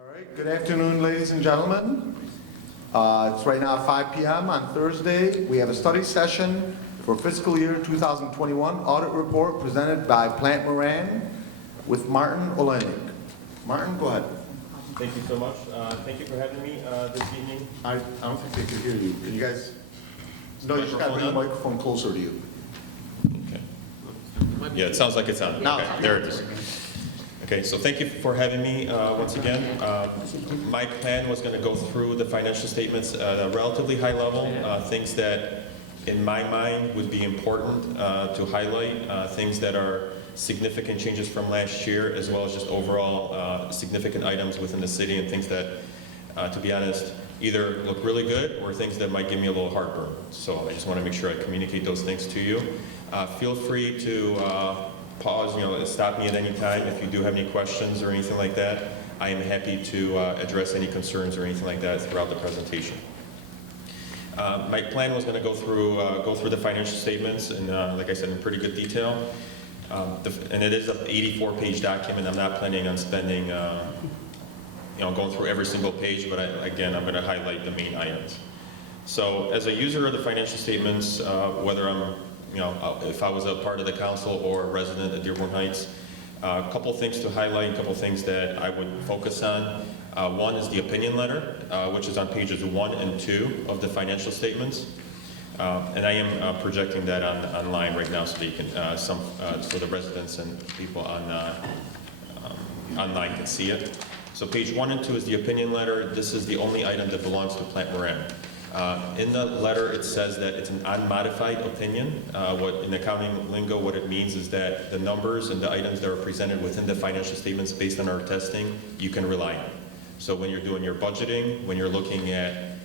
All right, good afternoon, ladies and gentlemen. It's right now 5 p.m. on Thursday. We have a study session for fiscal year 2021 audit report presented by Plante Moran with Martin Olenek. Martin, go ahead. Thank you so much. Thank you for having me this evening. I don't think they can hear you. Can you guys? No, you just got to bring the microphone closer to you. Okay. Yeah, it sounds like it's on. Now, Okay, there it is. Okay, so thank you for having me once again. My plan was going to go through the financial statements at a relatively high level, things that in my mind would be important to highlight, things that are significant changes from last year, as well as just overall significant items within the city and things that, to be honest, either look really good or things that might give me a little heartburn. So I just want to make sure I communicate those things to you. Feel free to pause, stop me at any time if you do have any questions or anything like that. I am happy to address any concerns or anything like that throughout the presentation. My plan was going to go through the financial statements, and like I said, in pretty good detail. And it is an 84-page document. I'm not planning on spending, going through every single page, but again, I'm going to highlight the main items. So, as a user of the financial statements, whether I'm if I was a part of the council or a resident at Dearborn Heights, a couple things to highlight, a couple things that I would focus on. One is the opinion letter, which is on pages 1 and 2 of the financial statements. And I am projecting that online right now so that you can, so the residents and people online can see it. So page 1 and 2 is the opinion letter. This is the only item that belongs to Plante Moran. In the letter, it says that it's an unmodified opinion. What in accounting lingo, what it means is that the numbers and the items that are presented within the financial statements based on our testing, you can rely on. So when you're doing your budgeting, when you're looking at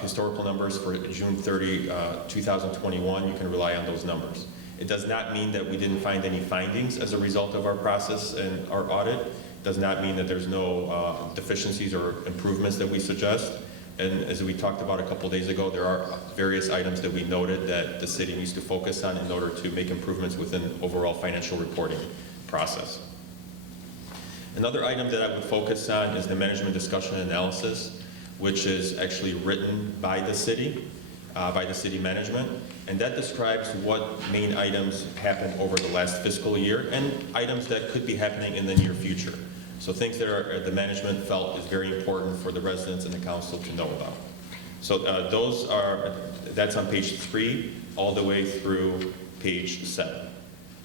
historical numbers for June 30, 2021, you can rely on those numbers. It does not mean that we didn't find any findings as a result of our process and our audit. It does not mean that there's no deficiencies or improvements that we suggest. And as we talked about a couple days ago, there are various items that we noted that the city needs to focus on in order to make improvements within overall financial reporting process. Another item that I would focus on is the management discussion and analysis, which is actually written by the city management, and that describes what main items happened over the last fiscal year and items that could be happening in the near future. So things that the management felt is very important for the residents and the council to know about. So that's on page 3 all the way through page 7.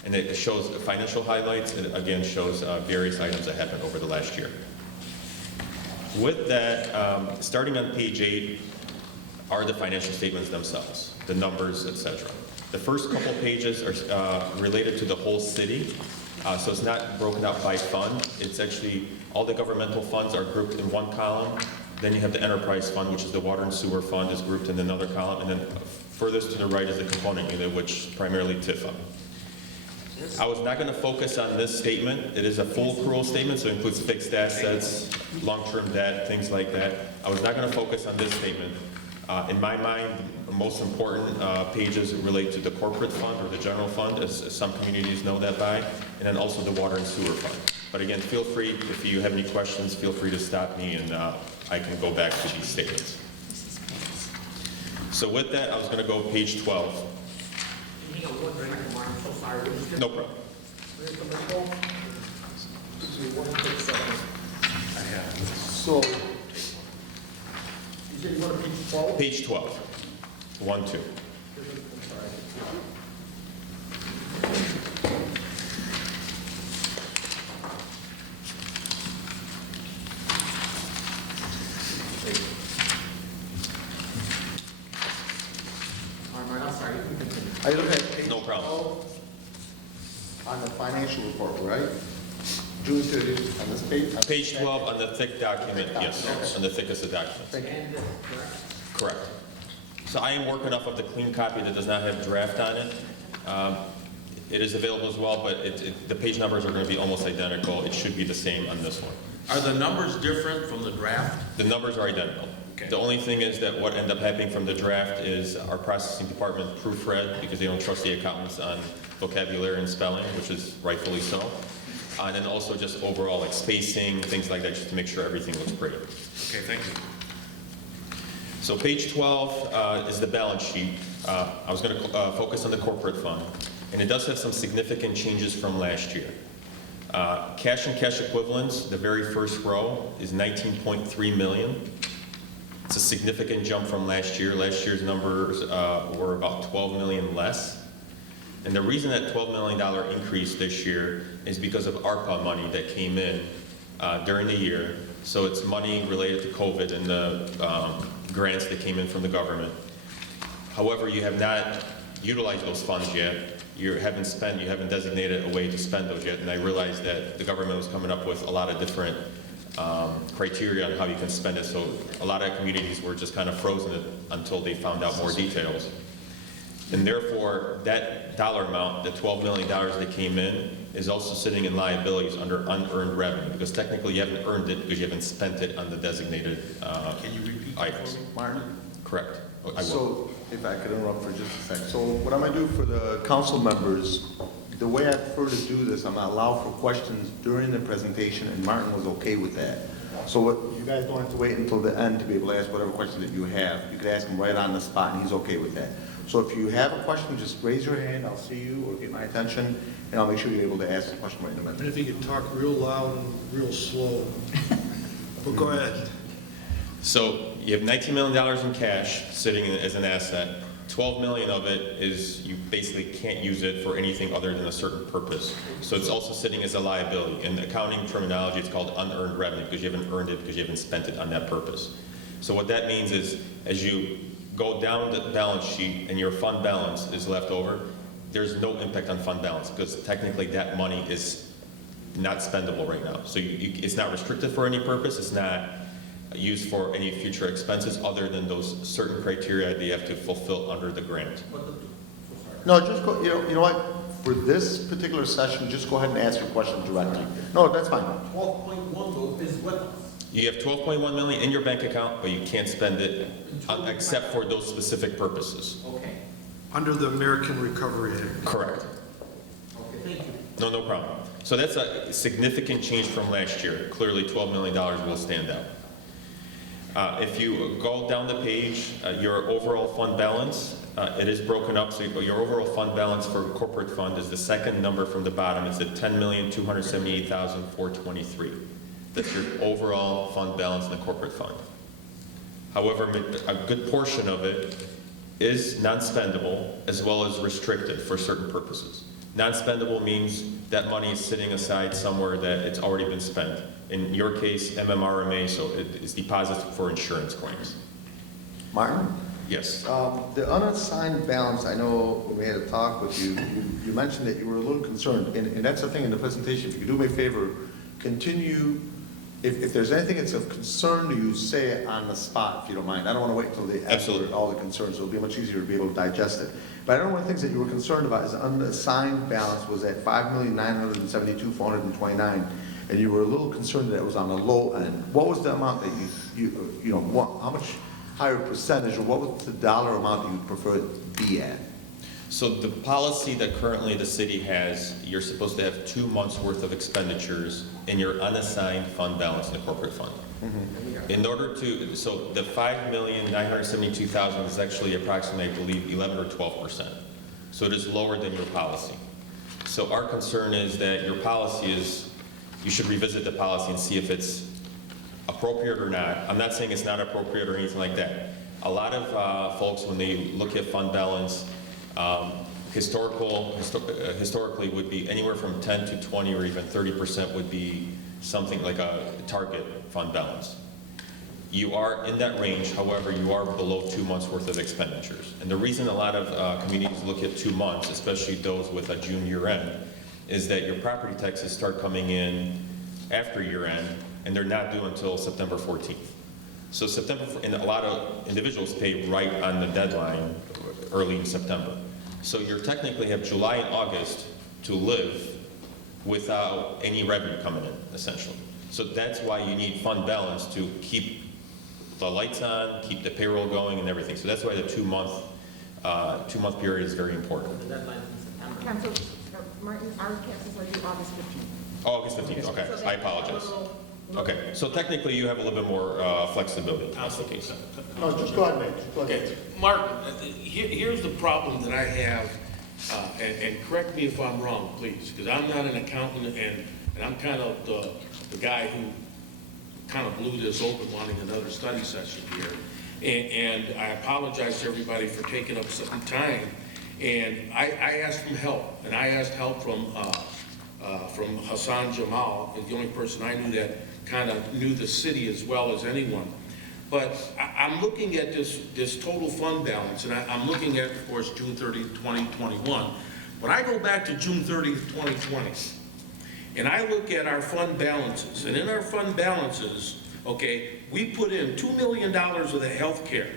And it shows financial highlights, and it again shows various items that happened over the last year. With that, starting on page 8 are the financial statements themselves, the numbers, etc. The first couple pages are related to the whole city. So it's not broken out by fund. It's actually all the governmental funds are grouped in one column. Then you have the enterprise fund, which is the water and sewer fund, is grouped in another column. And then furthest to the right is the component unit, which primarily TIFA. I was not going to focus on this statement. It is a full accrual statement, so it includes fixed assets, long-term debt, things like that. I was not going to focus on this statement. In my mind, the most important pages relate to the corporate fund or the general fund, as some communities know that by, and then also the water and sewer fund. But again, feel free, if you have any questions, feel free to stop me and I can go back to these statements. So with that, I was going to go page 12. No problem. So, you go to page 12? Page 12. 1, 2. I'm sorry, you can continue. I look at page No problem. 12 on the financial report, right? June 30th on this page? Page 12 on the thick document, yes, on the thickest of documents. Thank you. And this, correct? Correct. So I am working off of the clean copy that does not have draft on it. It is available as well, but the page numbers are going to be almost identical. It should be the same on this one. Are the numbers different from the draft? The numbers are identical. Okay. The only thing is that what ended up happening from the draft is our processing department proofread because they don't trust the accountants on vocabulary and spelling, which is rightfully so. And then also just overall like spacing, things like that, just to make sure everything looks pretty. Okay, thank you. So page 12 is the balance sheet. I was going to focus on the corporate fund, and it does have some significant changes from last year. Cash and cash equivalents, the very first row, is 19.3 million. It's a significant jump from last year. Last year's numbers were about 12 million less. And the reason that $12 million increase this year is because of ARPA money that came in during the year. So it's money related to COVID and the grants that came in from the government. However, you have not utilized those funds yet. You haven't designated a way to spend those yet. And I realized that the government was coming up with a lot of different criteria on how you can spend it. So a lot of communities were just kind of frozen until they found out more details. And therefore, that dollar amount, the $12 million that came in, is also sitting in liabilities under unearned revenue, because technically you haven't earned it because you haven't spent it on the designated Can you repeat that items. for me? Martin? Correct. I will. So, if I could interrupt for just a sec. So what I'm gonna do for the council members, the way I prefer to do this, I'm gonna allow for questions during the presentation, and Martin was okay with that. So what, you guys don't have to wait until the end to be able to ask whatever question that you have. You could ask him right on the spot, and he's okay with that. So if you have a question, just raise your hand, I'll see you, or get my attention, and I'll make sure you're able to ask the question right in a minute. And if you could talk real loud and real slow. But go ahead. So you have $19 million in cash sitting as an asset. 12 million of it is you basically can't use it for anything other than a certain purpose. So it's also sitting as a liability. In accounting terminology, it's called unearned revenue because you haven't earned it because you haven't spent it on that purpose. So what that means is as you go down the balance sheet and your fund balance is left over, there's no impact on fund balance because technically that money is not spendable right now. So it's not restricted for any purpose. It's not used for any future expenses other than those certain criteria that you have to fulfill under the grant. No, just go, you know what? For this particular session, just go ahead and ask your question directly. No, that's fine. 12.1 though is with us. You have 12.1 million in your bank account, but you can't spend it except for those specific purposes. Okay, Under the American Recovery Act. Correct. okay, thank you. No problem. So that's a significant change from last year. Clearly, $12 million will stand out. If you go down the page, your overall fund balance, it is broken up. So your overall fund balance for corporate fund is the second number from the bottom. It's at $10,278,423. That's your overall fund balance in the corporate fund. However, a good portion of it is non-spendable as well as restricted for certain purposes. Non-spendable means that money is sitting aside somewhere that it's already been spent. In your case, MMRMA, so it is deposits for insurance claims. Martin? Yes. The unassigned balance, I know when we had a talk with you, you mentioned that you were a little concerned, and that's the thing in the presentation. If you could do me a favor, continue, if there's anything that's of concern to you, say it on the spot, if you don't mind. I don't want to wait until the end Absolutely. for all the concerns. It'll be much easier to be able to digest it. But I know one of the things that you were concerned about is the unassigned balance was at $5,972,429, and you were a little concerned that it was on the low end. What was the amount that how much higher percentage, or what was the dollar amount that you prefer it to be at? So the policy that currently the city has, you're supposed to have 2 months' worth of expenditures in your unassigned fund balance in the corporate fund. In order to, so the $5,972,000 is actually approximately, I believe, 11 or 12%. So it is lower than your policy. So our concern is that your policy is, you should revisit the policy and see if it's appropriate or not. I'm not saying it's not appropriate or anything like that. A lot of folks, when they look at fund balance, historically would be anywhere from 10 to 20 or even 30% would be something like a target fund balance. You are in that range, however, you are below 2 months worth of expenditures. And the reason a lot of communities look at 2 months, especially those with a June year end, is that your property taxes start coming in after year end and they're not due until September 14th. So and a lot of individuals pay right on the deadline early in September. So you technically have July and August to live without any revenue coming in, essentially. So that's why you need fund balance to keep the lights on, keep the payroll going and everything. So that's why the 2 month period is very important. The deadline is in September. Council, Martin, our taxes are due August 15th. Oh, August 15th, okay, I apologize. Okay, so technically you have a little bit more flexibility, if that's the case. No, just go ahead, Nate, just go ahead. Okay, Martin, here's the problem that I have, and correct me if I'm wrong, please, because I'm not an accountant, and I'm kind of the guy who kind of blew this open wanting another study session here. And I apologize to everybody for taking up some time. And I asked for help, and I asked help from Hassan Jamal, the only person I knew that kind of knew the city as well as anyone. But I'm looking at this total fund balance, and I'm looking at, of course, June 30th, 2021. But I go back to June 30th, 2020, and I look at our fund balances. And in our fund balances, okay, we put in $2 million of the health care.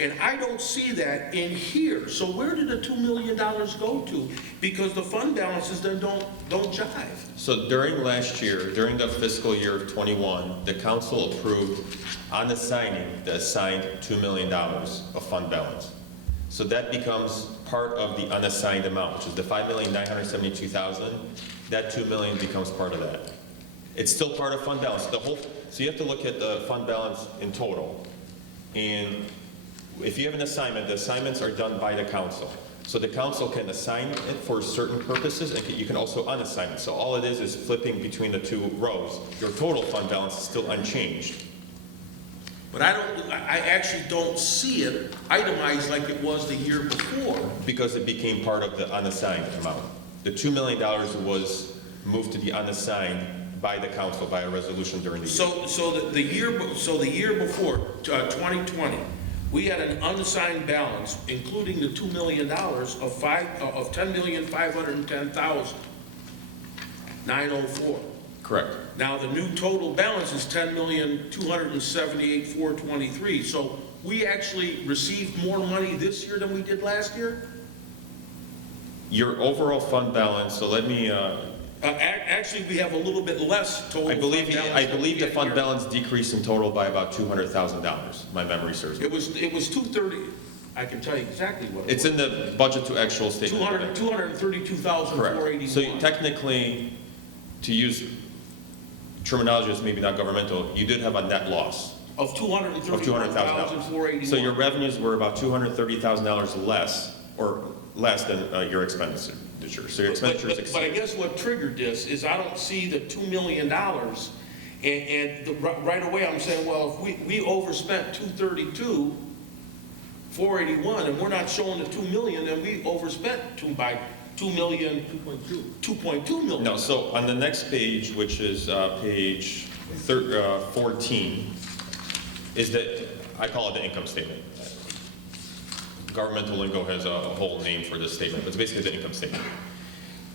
And I don't see that in here. So where did the $2 million go to? Because the fund balances then don't jive. So during last year, during the fiscal year of '21, the council approved on assigning the assigned $2 million of fund balance. So that becomes part of the unassigned amount, which is the $5,972,000. That $2 million becomes part of that. It's still part of fund balance. So you have to look at the fund balance in total. And if you have an assignment, the assignments are done by the council. So the council can assign it for certain purposes, and you can also unassign it. So all it is flipping between the two rows. Your total fund balance is still unchanged. But I actually don't see it itemized like it was the year before. Because it became part of the unassigned amount. The $2 million was moved to the unassigned by the council by a resolution during the year. So the year before, 2020, we had an unassigned balance, including the $2 million of $10,510,904. Correct. Now, the new total balance is $10,278,423. So we actually received more money this year than we did last year? Your overall fund balance, so let me, Actually, we have a little bit less total. I believe fund balance than we the did fund here. balance decreased in total by about $200,000, my memory serves me. It was 230. I can tell you exactly what it was. It's in the budget to actual statement. Correct. 232,481. So technically, to use terminology that's maybe not governmental, you did have a net loss Of of $231,481. $200,000. So your revenues were about $230,000 less than your expenditure. So your expenditures But I guess what triggered this is I don't see the $2 million, right away I'm saying, well, if we overspent 232,481, and we're not showing the 2 million, then we overspent by 2 million, 2.2 million. No, so on the next page, which is page 14, is that, I call it the income statement. Governmental lingo has a whole name for this statement, but it's basically the income statement.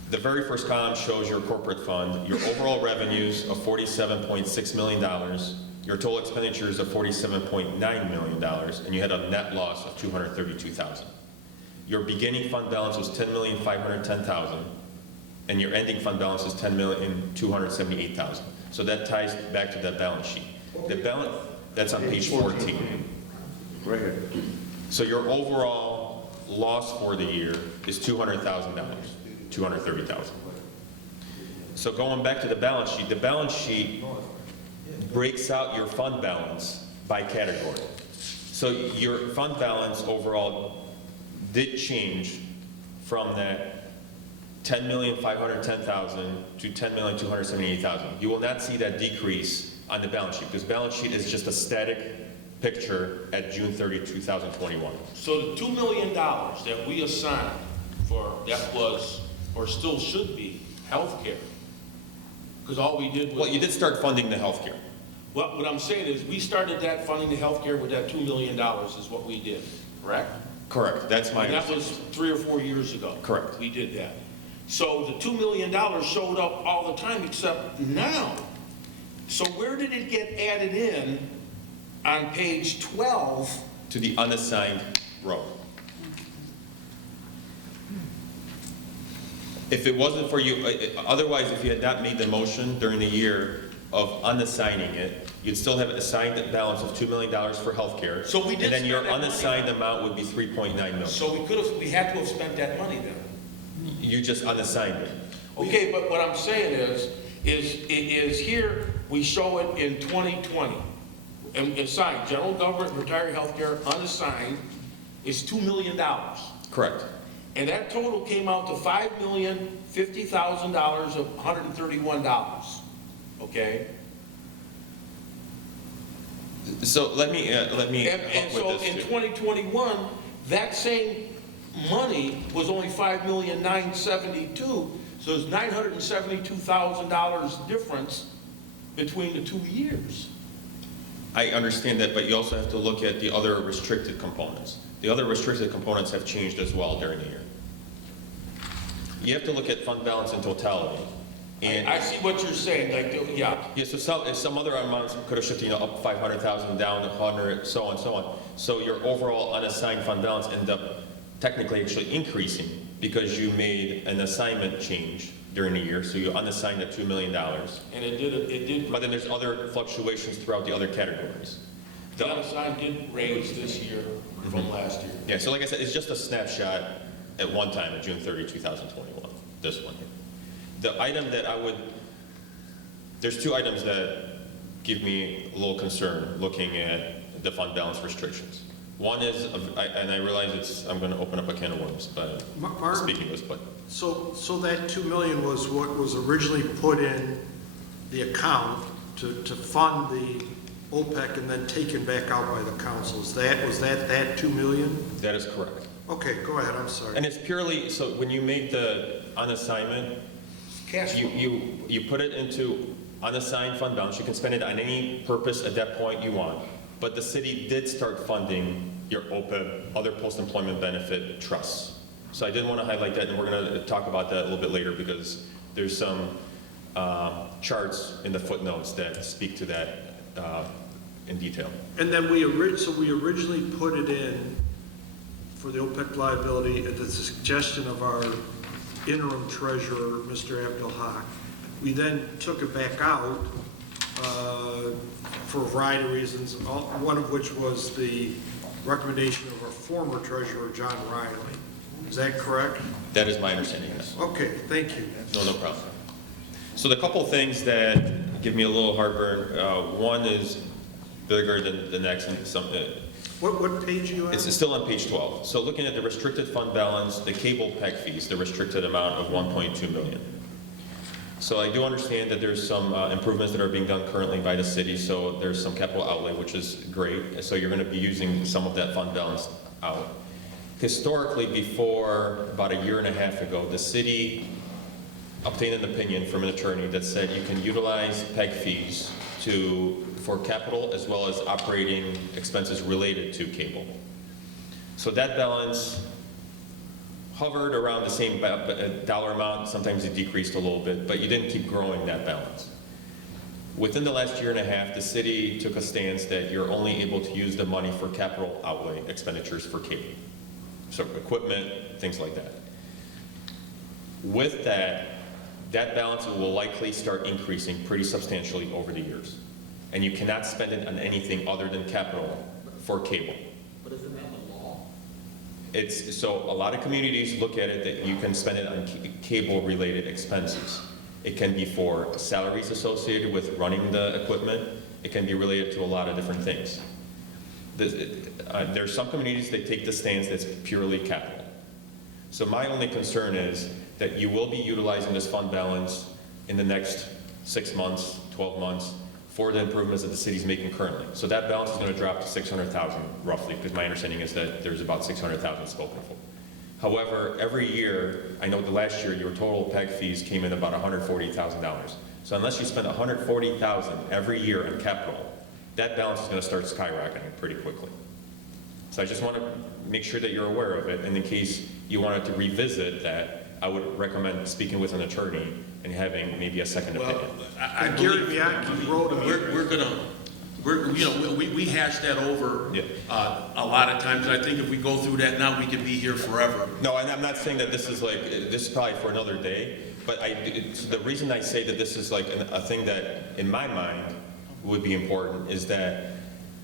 The very first column shows your corporate fund, your overall revenues of $47.6 million, your total expenditures of $47.9 million, and you had a net loss of $232,000. Your beginning fund balance was $10,510,000, and your ending fund balance is $10,278,000. So that ties back to that balance sheet. The balance, that's on page 14. Right here. So your overall loss for the year is $200,000, $230,000. So going back to the balance sheet breaks out your fund balance by category. So your fund balance overall did change from that $10,510,000 to $10,278,000. You will not see that decrease on the balance sheet, because balance sheet is just a static picture at June 30, 2021. So the $2 million that we assigned for, that was, or still should be, healthcare, because all we did was... Well, you did start funding the healthcare. Well, what I'm saying is, we started that funding the healthcare with that $2 million is what we did, correct? Correct, that's my And that understanding. was 3 or 4 years ago. Correct. We did that. So the $2 million showed up all the time except now. So where did it get added in on page 12? To the unassigned row. If it wasn't for you, otherwise, if you had not made the motion during the year of unassigning it, you'd still have an assigned balance of $2 million for healthcare. So we did And then your spend that money. unassigned amount would be $3.9 million. So we had to have spent that money then. You just unassigned it. Okay, but what I'm saying is, is here, we show it in 2020. And assigned, general government, retiree healthcare, unassigned, is $2 million. Correct. And that total came out to $5,050,000 of $131, okay? So let me And help so with in this too. 2021, that same money was only $5,972,000, so it's $972,000 difference between the 2 years. I understand that, but you also have to look at the other restricted components. The other restricted components have changed as well during the year. You have to look at fund balance in totality. And I see what you're saying, like, yeah. yeah, so some other amounts could have shifted, up 500,000, down 100, so on, so on. So your overall unassigned fund balance ended up technically actually increasing because you made an assignment change during the year, so you unassigned at $2 million. And it did, But then there's other fluctuations throughout the other categories. the unassigned did raise this year from last year. Yeah, so like I said, it's just a snapshot at one time, at June 30, 2021, this one here. The item that there's two items that give me a little concern looking at the fund balance restrictions. One is, and I realize I'm going to open up a can of worms by Mark, speaking this, but so that 2 million was what was originally put in the account to fund the OPEC and then taken back out by the council. Was that 2 million? that is correct. Okay, go ahead, I'm sorry. And it's purely, so when you make the unassignment, Cash flow. you put it into unassigned fund balance. You can spend it on any purpose at that point you want. But the city did start funding your OPEB, other post-employment benefit trusts. So I did want to highlight that, and we're going to talk about that a little bit later because there's some charts in the footnotes that speak to that in detail. And then we originally put it in for the OPEC liability at the suggestion of our interim treasurer, Mr. Abdul Haq. We then took it back out for a variety of reasons, one of which was the recommendation of our former treasurer, John Riley. Is that correct? That is my understanding, yes. Okay, thank you. No problem. So the couple things that give me a little heartburn, one is bigger than the next, and What page are you on? it's still on page 12. So looking at the restricted fund balance, the cable PEG fees, the restricted amount of 1.2 million. So I do understand that there's some improvements that are being done currently by the city, so there's some capital outlay, which is great. So you're going to be using some of that fund balance out. Historically, before about a year and a half ago, the city obtained an opinion from an attorney that said you can utilize PEG fees for capital as well as operating expenses related to cable. So that balance hovered around the same dollar amount. Sometimes it decreased a little bit, but you didn't keep growing that balance. Within the last year and a half, the city took a stance that you're only able to use the money for capital outlay expenditures for cable. So equipment, things like that. With that balance will likely start increasing pretty substantially over the years. And you cannot spend it on anything other than capital for cable. But isn't that the law? So a lot of communities look at it that you can spend it on cable-related expenses. It can be for salaries associated with running the equipment. It can be related to a lot of different things. There's some communities that take the stance that's purely capital. So my only concern is that you will be utilizing this fund balance in the next 6 months, 12 months, for the improvements that the city's making currently. So that balance is going to drop to 600,000 roughly, because my understanding is that there's about 600,000 spoken for. However, every year, I know the last year your total PEG fees came in about $140,000. So unless you spend $140,000 every year on capital, that balance is going to start skyrocketing pretty quickly. So I just want to make sure that you're aware of it, and in case you wanted to revisit that, I would recommend speaking with an attorney and having maybe a second Well, opinion. I Gary believe Bianchi wrote we hashed that over Yeah. a lot of times. I think if we go through that now, we could be here forever. No, and I'm not saying that this is probably for another day, but the reason I say that this is like a thing that, in my mind, would be important is that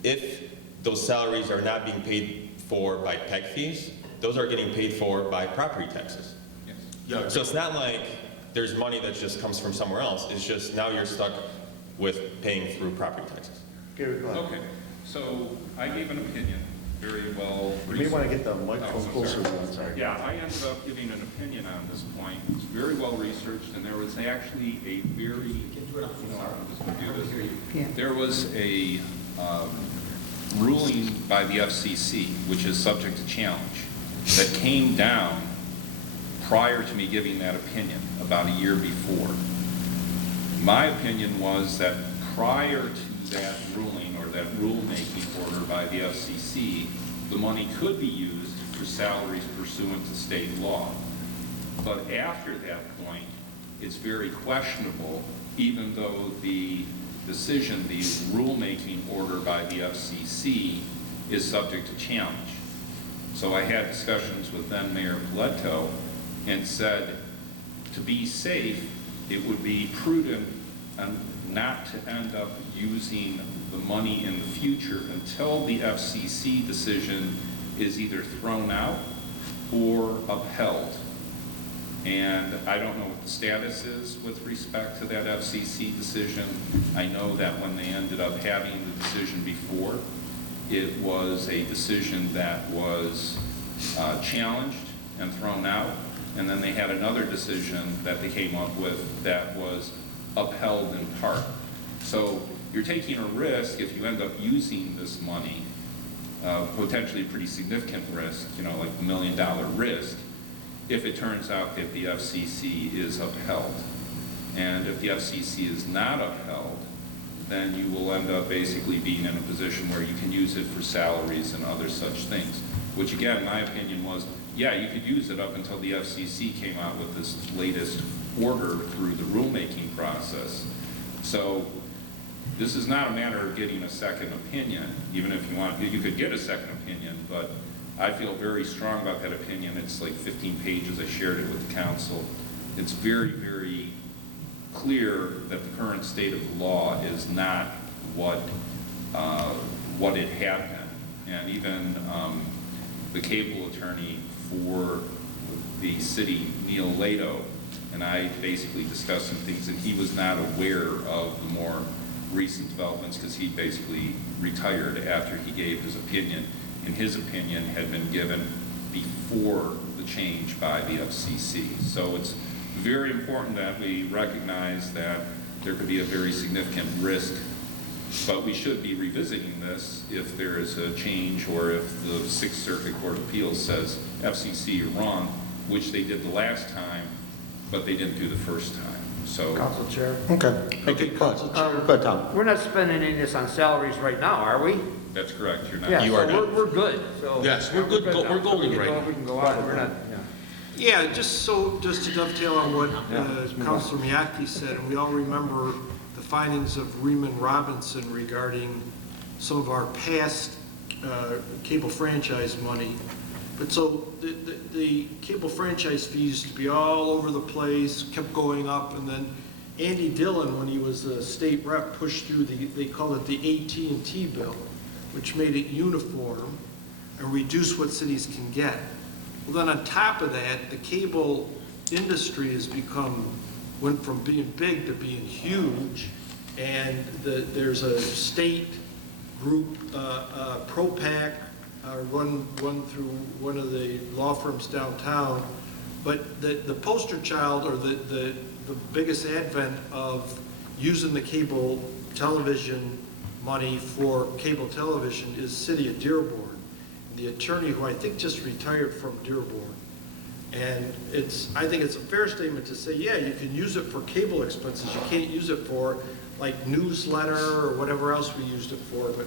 if those salaries are not being paid for by PEG fees, those are getting paid for by property taxes. Yeah. So it's not like there's money that just comes from somewhere else. It's just now you're stuck with paying through property taxes. Gary, go ahead. Okay, so I gave an opinion, very well. You may want to get the microphone Oh, closer, sorry. I'm sorry. Yeah, I ended up giving an opinion on this point. It's very well researched, and there was actually a very, I'm just going to do this. There was a ruling by the FCC, which is subject to challenge, that came down prior to me giving that opinion, about a year before. My opinion was that prior to that ruling or that rulemaking order by the FCC, the money could be used for salaries pursuant to state law. But after that point, it's very questionable, even though the decision, the rulemaking order by the FCC is subject to challenge. So I had discussions with then Mayor Plante and said, to be safe, it would be prudent not to end up using the money in the future until the FCC decision is either thrown out or upheld. And I don't know what the status is with respect to that FCC decision. I know that when they ended up having the decision before, it was a decision that was challenged and thrown out. And then they had another decision that they came up with that was upheld in part. So you're taking a risk if you end up using this money, potentially a pretty significant risk, like $1 million risk, if it turns out that the FCC is upheld. And if the FCC is not upheld, then you will end up basically being in a position where you can use it for salaries and other such things, which again, my opinion was, yeah, you could use it up until the FCC came out with this latest order through the rulemaking process. So this is not a matter of getting a second opinion, even if you want, you could get a second opinion, but I feel very strong about that opinion. It's like 15 pages. I shared it with the council. It's very, very clear that the current state of the law is not what it had been. And even the cable attorney for the city, Neil Lato, and I basically discussed some things, and he was not aware of the more recent developments because he basically retired after he gave his opinion, and his opinion had been given before the change by the FCC. So it's very important that we recognize that there could be a very significant risk, but we should be revisiting this if there is a change or if the Sixth Circuit Court of Appeals says FCC, you're wrong, which they did the last time, but they didn't do the first time. So Council Chair. Okay, thank you. Go ahead. Go ahead, Tom. We're not spending any of this on salaries right now, are we? that's correct. You're not. Yeah, You so are not. we're good. So Yes, we're good. now. We're golden We can right go- now. We can go on, we're not, yeah. Yeah, just to dovetail on what Councilor Miyake said, and we all remember the findings of Riemann Robinson regarding some of our past cable franchise money. But so the cable franchise fees used to be all over the place, kept going up, and then Andy Dillon, when he was a state rep, pushed through they called it the AT&T bill, which made it uniform and reduced what cities can get. Well, then on top of that, the cable industry has went from being big to being huge, and there's a state group, ProPac, run through one of the law firms downtown, but the poster child or the biggest advent of using the cable television money for cable television is City of Dearborn. The attorney who I think just retired from Dearborn. And I think it's a fair statement to say, yeah, you can use it for cable expenses. You can't use it for like newsletter or whatever else we used it for. But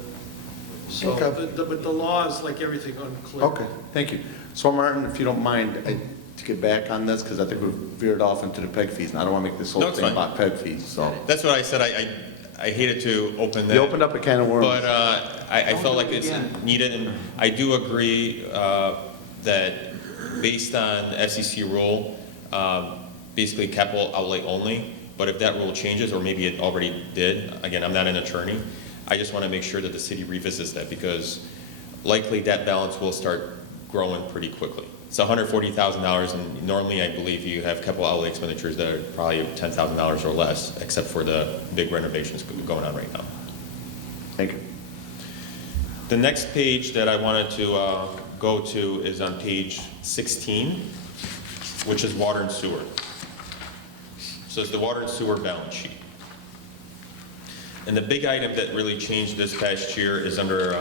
so, Okay. but the law is like everything unclear. Okay, thank you. So Martin, if you don't mind, to get back on this, because I think we've veered off into the PEG fees, and I don't want to make this No, whole it's thing fine. about PEG fees, so. That's what I said. I hated to open that. You opened up a can of worms. But I felt like it's needed, and I do agree that based on FCC rule, basically capital outlay only, but if that rule changes, or maybe it already did, again, I'm not an attorney, I just want to make sure that the city revisits that, because likely that balance will start growing pretty quickly. It's $140,000, and normally I believe you have capital outlay expenditures that are probably $10,000 or less, except for the big renovations going on right now. Thank you. The next page that I wanted to go to is on page 16, which is water and sewer. So it's the water and sewer balance sheet. And the big item that really changed this past year is under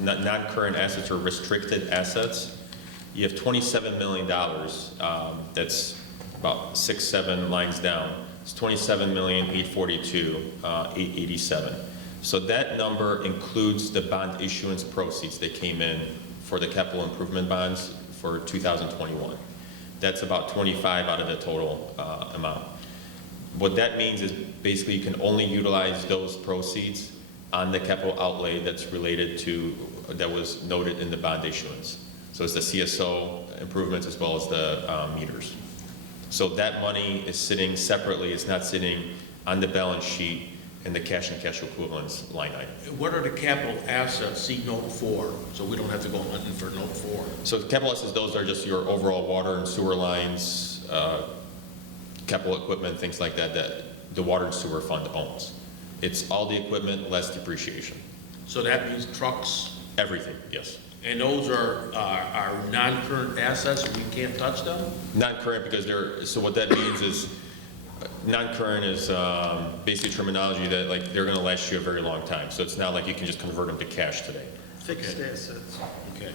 non-current assets or restricted assets. You have $27 million. That's about 6-7 lines down. It's $27,842,887. So that number includes the bond issuance proceeds that came in for the capital improvement bonds for 2021. That's about 25 out of the total amount. What that means is basically you can only utilize those proceeds on the capital outlay that's related to, that was noted in the bond issuance. So it's the Cso improvements as well as the meters. So that money is sitting separately. It's not sitting on the balance sheet in the cash and cash equivalents line item. What are the capital assets, see note 4, so we don't have to go hunting for note 4? So the capital assets, those are just your overall water and sewer lines, capital equipment, things like that, that the water and sewer fund owns. It's all the equipment less depreciation. So that means trucks, Everything, yes. and those are non-current assets, we can't touch them? Non-current because they're, so what that means is, non-current is basically terminology that like they're gonna last you a very long time. So it's not like you can just convert them to cash today. Fixed assets. Okay.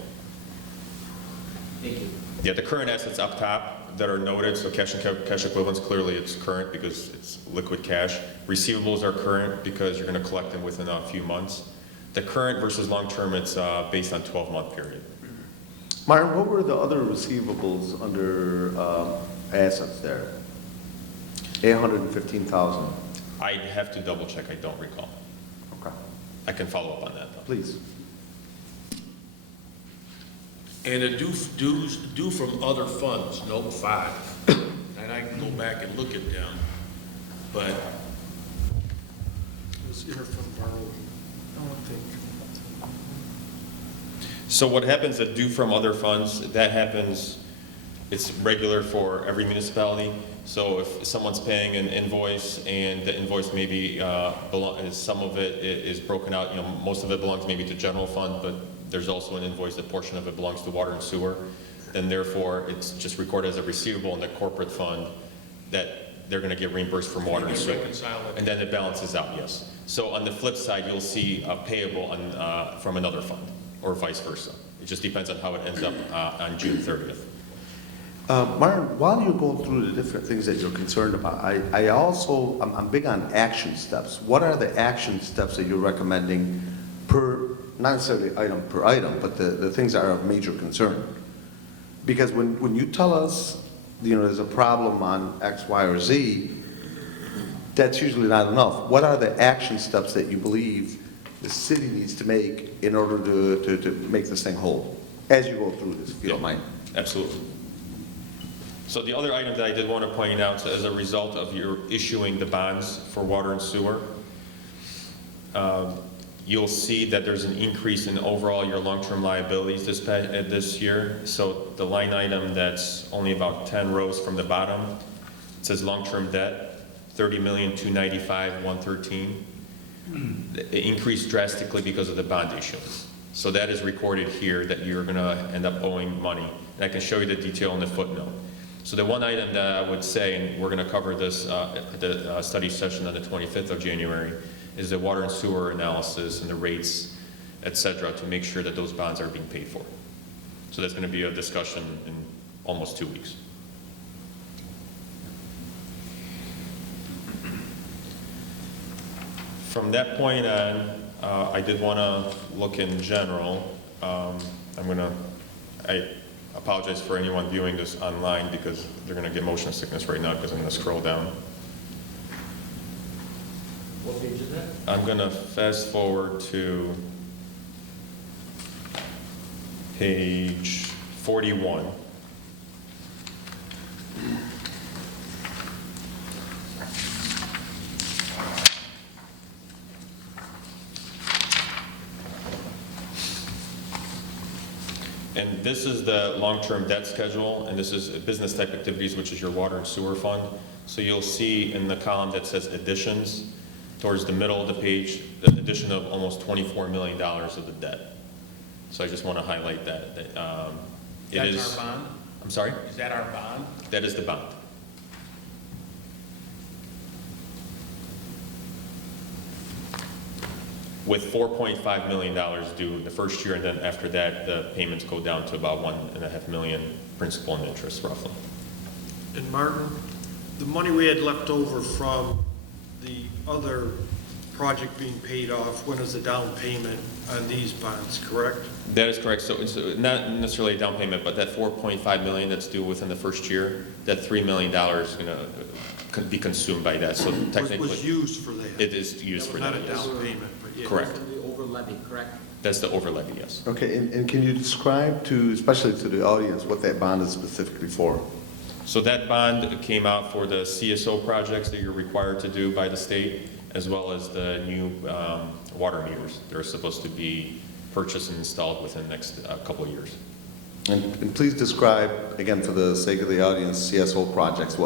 Thank you. Yeah, the current assets up top that are noted, so cash and cash equivalents, clearly it's current because it's liquid cash. Receivables are current because you're gonna collect them within a few months. The current versus long-term, it's based on 12-month period. Martin, what were the other receivables under assets there? 815,000. I'd have to double check, I don't recall. Okay, I can follow up on that though. please. And the due from other funds, note 5. And I can go back and look at them, but It was interfund borrowing. I don't think. So what happens at due from other funds, that happens, it's regular for every municipality. So if someone's paying an invoice and the invoice maybe some of it is broken out, most of it belongs maybe to general fund, but there's also an invoice, a portion of it belongs to water and sewer. Then therefore, it's just recorded as a receivable in the corporate fund that they're gonna get reimbursed from water and sewer. reconcile it. And then it balances out, yes. So on the flip side, you'll see a payable from another fund, or vice versa. It just depends on how it ends up on June 30th. Martin, while you're going through the different things that you're concerned about, I'm big on action steps. What are the action steps that you're recommending not necessarily item per item, but the things that are of major concern? Because when you tell us, there's a problem on X, Y, or Z, that's usually not enough. What are the action steps that you believe the city needs to make in order to make this thing whole as you go through this, if you don't mind? Absolutely. So the other item that I did want to point out, so as a result of your issuing the bonds for water and sewer, you'll see that there's an increase in overall your long-term liabilities this year. So the line item that's only about 10 rows from the bottom, it says long-term debt, $30,295,113. It increased drastically because of the bond issuance. So that is recorded here that you're going to end up owing money. And I can show you the detail in the footnote. So the one item that I would say, and we're going to cover this at the study session on the 25th of January, is the water and sewer analysis and the rates, et cetera, to make sure that those bonds are being paid for. So that's going to be a discussion in almost 2 weeks. From that point on, I did want to look in general. I apologize for anyone viewing this online because they're going to get motion sickness right now because I'm going to scroll down. What page is that? I'm going to fast forward to page 41. And this is the long-term debt schedule, and this is business type activities, which is your water and sewer fund. So you'll see in the column that says additions, towards the middle of the page, the addition of almost $24 million of the debt. So I just want to highlight that. It That's is. our bond? I'm sorry? Is that our bond? That is the bond. With $4.5 million due the first year, and then after that, the payments go down to about $1.5 million principal and interest roughly. And Martin, the money we had left over from the other project being paid off, when is the down payment on these bonds, correct? That is correct. So it's not necessarily a down payment, but that $4.5 million that's due within the first year, that $3 million is going to be consumed by that. So technically, Was used for that. it is used for that. Not a Yes. down payment, but yeah. Correct. The over levy, correct? That's the over levy, yes. Okay, and can you describe to, especially to the audience, what that bond is specifically for? So that bond came out for the Cso projects that you're required to do by the state, as well as the new water meters. They're supposed to be purchased and installed within the next couple of years. And please describe, again, for the sake of the audience, Cso projects,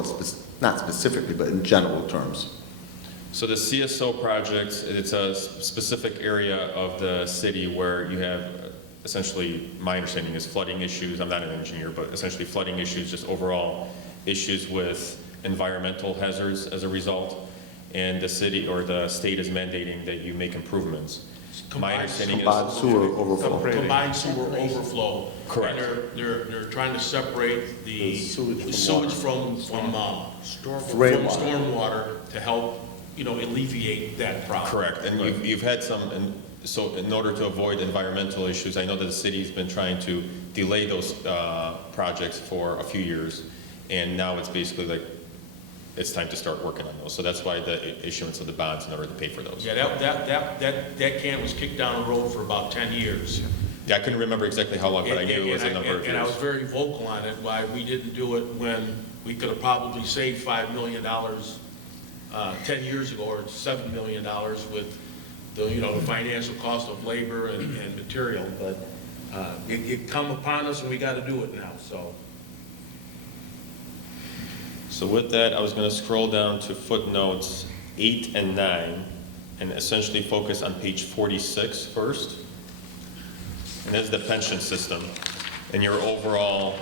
not specifically, but in general terms. So the Cso projects, it's a specific area of the city where you have essentially, my understanding is flooding issues. I'm not an engineer, but essentially flooding issues, just overall issues with environmental hazards as a result. And the city or the state is mandating that you make improvements. My understanding Combined is sewer overflow. Combined sewer overflow. Correct. And they're trying to separate the The sewage from sewage from stormwater to help, alleviate that problem. correct. And you've had some, and so in order to avoid environmental issues, I know that the city's been trying to delay those projects for a few years. And now it's basically like, it's time to start working on those. So that's why the issuance of the bonds in order to pay for those. Yeah, that can was kicked down the road for about 10 years. Yeah, I couldn't remember exactly how long, but I knew it was a number of And I was years. very vocal on it, why we didn't do it when we could have probably saved $5 million 10 years ago, or $7 million with the financial cost of labor and material. But it come upon us and we got to do it now, so. So with that, I was going to scroll down to footnotes 8 and 9 and essentially focus on page 46 first. And that's the pension system and your overall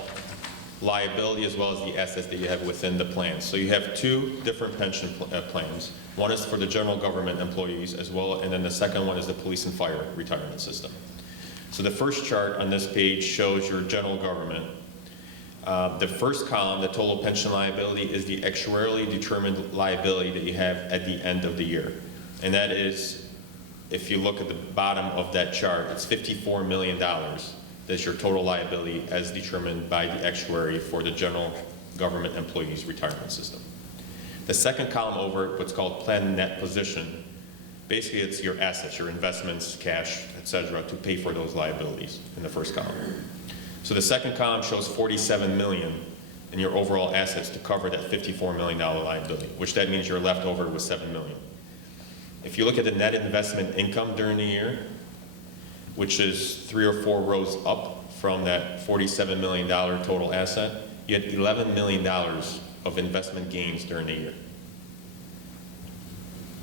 liability as well as the assets that you have within the plan. So you have two different pension plans. One is for the general government employees as well, and then the second one is the police and fire retirement system. So the first chart on this page shows your general government. The first column, the total pension liability, is the actuarially determined liability that you have at the end of the year. And that is, if you look at the bottom of that chart, it's $54 million. That's your total liability as determined by the actuary for the general government employees retirement system. The second column over, what's called planned net position, basically it's your assets, your investments, cash, etc., to pay for those liabilities in the first column. So the second column shows $47 million in your overall assets to cover that $54 million liability, which that means you're left over with $7 million. If you look at the net investment income during the year, which is 3 or 4 rows up from that $47 million total asset, you had $11 million of investment gains during the year.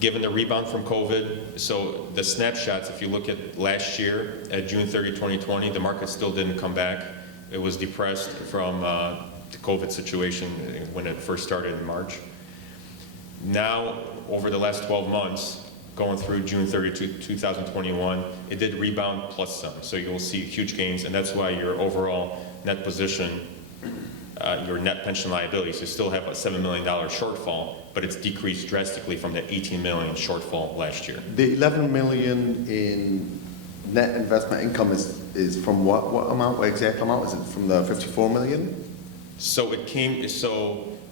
Given the rebound from COVID, so the snapshots, if you look at last year, at June 30, 2020, the market still didn't come back. It was depressed from the COVID situation when it first started in March. Now, over the last 12 months, going through June 30, 2021, it did rebound plus some. So you'll see huge gains, and that's why your overall net position, your net pension liabilities, you still have a $7 million shortfall, but it's decreased drastically from the $18 million shortfall last year. The 11 million in net investment income is from what amount, what exact amount? Is it from the 54 million? So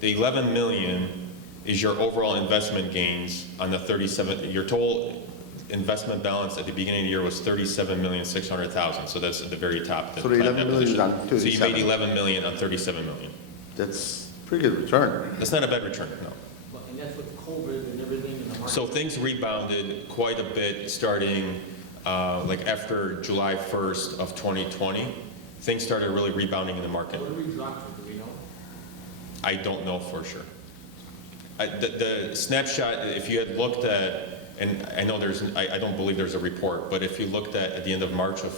the 11 million is your overall investment gains on the 37, your total investment balance at the beginning of the year was 37,600,000. So that's at the very top. So the 11 million is on So you made 37. 11 million on 37 million. That's pretty good return. That's not a bad return, no. And that's with COVID and everything in the market. So things rebounded quite a bit starting like after July 1st of 2020. things started really rebounding in the market. What do we drop to, do we know? I don't know for sure. The snapshot, if you had looked at, and I know I don't believe there's a report, but if you looked at the end of March of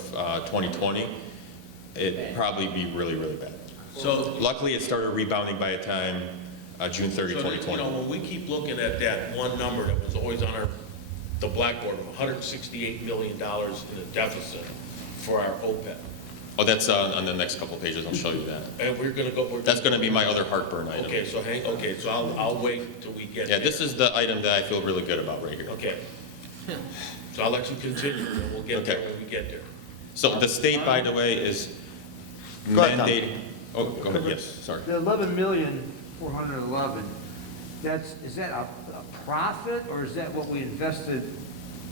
2020, it'd probably be really, really bad. So, Luckily, it started rebounding by the time June 30, so that, 2020. when we keep looking at that one number that was always on the blackboard of $168 million in a deficit for our OPEB. Oh, that's on the next couple pages. I'll show you that. And we're gonna go. That's going to be my other heartburn item. Okay, so I'll wait till we get. Yeah, there. this is the item that I feel really good about right here. Okay. So I'll let you continue, and we'll get there Okay. when we get there. So the state, by the way, is Go ahead, Tom. mandating. Oh, go ahead. Yes, sorry. The 11,411,000, is that a profit, or is that what we invested?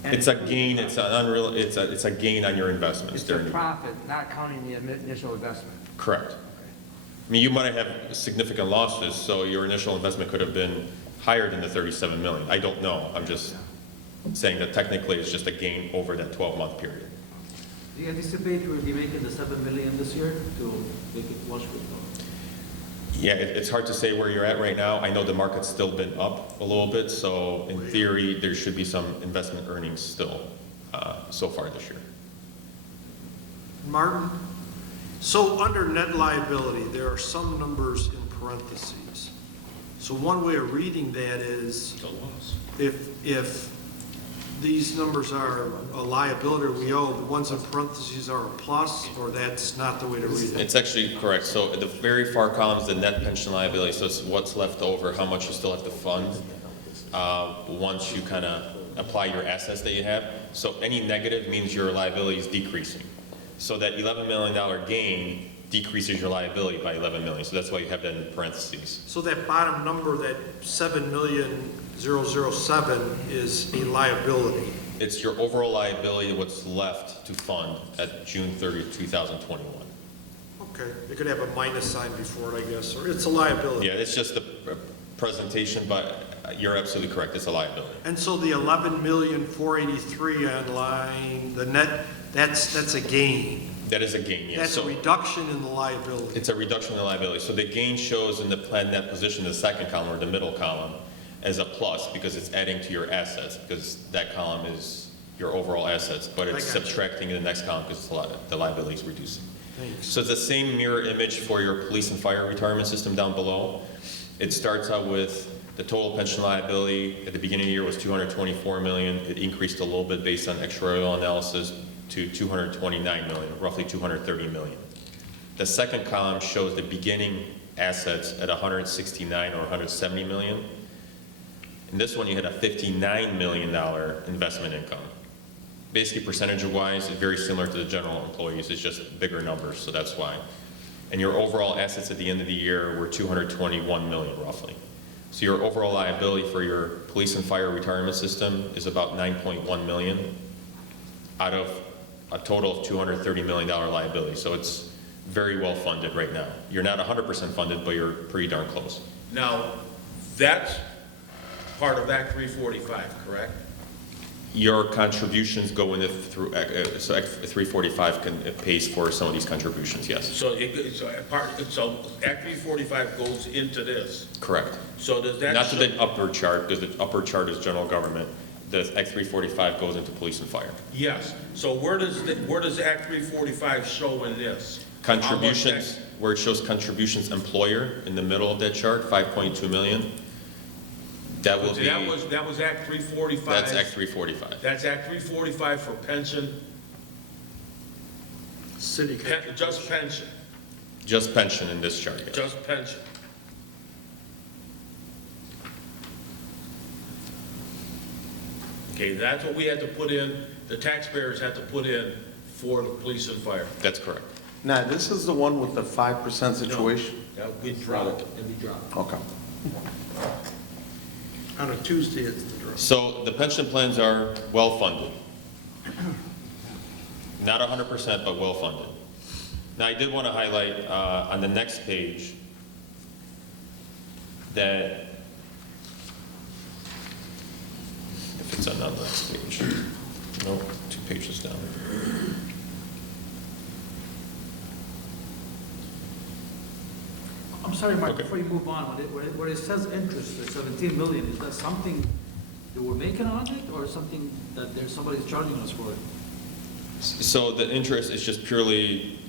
and- It's a gain. It's an unreal. It's a gain on your investments. It's a during the- profit, not counting the initial investment. Correct. I mean, you might have significant losses, so your initial investment could have been higher than the 37 million. I don't know. I'm just saying that technically it's just a gain over that 12-month period. Do you anticipate we'll be making the 7 million this year to make it flush with them? Yeah, it's hard to say where you're at right now. I know the market's still been up a little bit, so in theory, there should be some investment earnings still so far this year. Martin? So under net liability, there are some numbers in parentheses. So one way of reading that is It's a loss. if these numbers are a liability or we owe, the ones in parentheses are a plus, or that's not the way to read it? It's actually correct. So the very far column is the net pension liability, so it's what's left over, how much you still have to fund once you kind of apply your assets that you have. So any negative means your liability is decreasing. So that $11 million gain decreases your liability by 11 million. So that's why you have that in parentheses. So that bottom number, that 7,000,007 is a liability. It's your overall liability, what's left to fund at June 30th, 2021. Okay, it could have a minus sign before it, I guess, or it's a liability. Yeah, it's just the presentation, but you're absolutely correct. It's a liability. And so the 11,483 on line, the net, that's a gain. That is a gain, yes. That's a So reduction in the liability. it's a reduction in the liability. So the gain shows in the planned net position, the second column or the middle column, as a plus because it's adding to your assets, because that column is your overall assets, but it's I got you. subtracting in the next column because the liability is reducing. Thanks. So it's the same mirror image for your police and fire retirement system down below. It starts out with the total pension liability at the beginning of the year was 224 million. It increased a little bit based on actuarial analysis to 229 million, roughly 230 million. The second column shows the beginning assets at 169 or 170 million. In this one, you had a $59 million investment income. Basically, percentage-wise, it's very similar to the general employees. It's just bigger numbers, so that's why. And your overall assets at the end of the year were 221 million, roughly. So your overall liability for your police and fire retirement system is about 9.1 million out of a total of $230 million liability. So it's very well funded right now. You're not 100% funded, but you're pretty darn close. Now, that's part of Act 345, correct? Your contributions go in through, so Act 345 pays for some of these contributions, yes. So so Act 345 goes into this. Correct. So does that Not to show- the upper chart, because the upper chart is general government. The Act 345 goes into police and fire. Yes. So where does Act 345 show in this? Contributions, where it shows contributions employer in the middle of that chart, 5.2 million. That will be, That was Act 345. that's Act 345. That's Act 345 for pension, City. just pension, Just pension in this chart, yes. just pension. Okay, that's what we had to put in, the taxpayers had to put in for the police and fire. That's correct. Now, this is the one with the 5% situation? That we dropped it. And we drop. Okay. On a Tuesday, it's the drop. So the pension plans are well-funded. Not 100%, but well-funded. Now, I did want to highlight on the next page that, if it's on the next page, nope, 2 pages down. I'm sorry, Mark, Okay. before you move on, where it says interest, the 17 million, is that something that we're making on it, or something that somebody's charging us for it? So the interest is just purely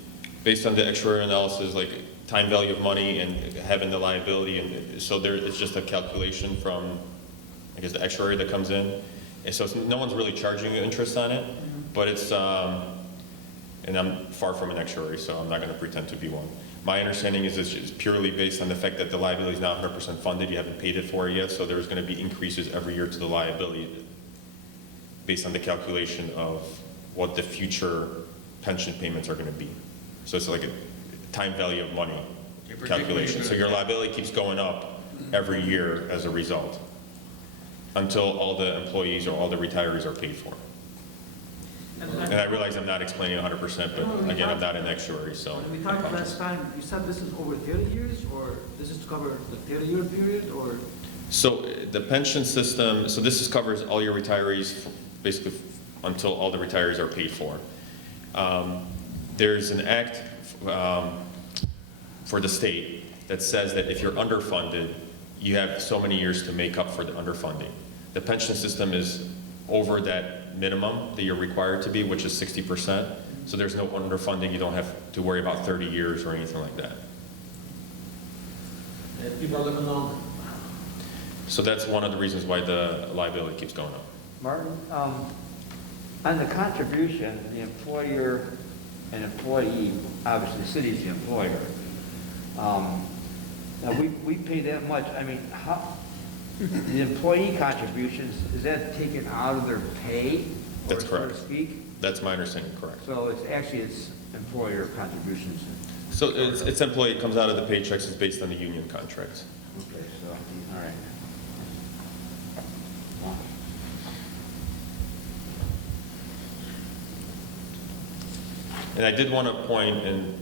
based on the actuarial analysis, like time value of money and having the liability, and so it's just a calculation from, I guess, the actuary that comes in. And so no one's really charging interest on it, but it's, and I'm far from an actuary, so I'm not going to pretend to be one. My understanding is it's just purely based on the fact that the liability is not 100% funded, you haven't paid it for it yet, so there's going to be increases every year to the liability based on the calculation of what the future pension payments are going to be. So it's like a time value of money calculation. So your liability keeps going up every year as a result until all the employees or all the retirees are paid for. And I realize I'm not explaining 100%, but again, I'm not an actuary, so. When we talked last time, you said this is over 30 years, or this is to cover the 30-year period, or? So the pension system, so this covers all your retirees, basically until all the retirees are paid for. There's an act for the state that says that if you're underfunded, you have so many years to make up for the underfunding. The pension system is over that minimum that you're required to be, which is 60%. So there's no underfunding. You don't have to worry about 30 years or anything like that. People are living longer. So that's one of the reasons why the liability keeps going up. Martin, on the contribution, the employer and employee, obviously the city's the employer. Now, we pay that much, I mean, how, the employee contributions, is that taken out of their pay? That's or correct. So to speak? That's my understanding, correct. So it's employer contributions. So it's employee, it comes out of the paychecks, it's based on the union contracts. Okay, so, all right. And I did want to point, and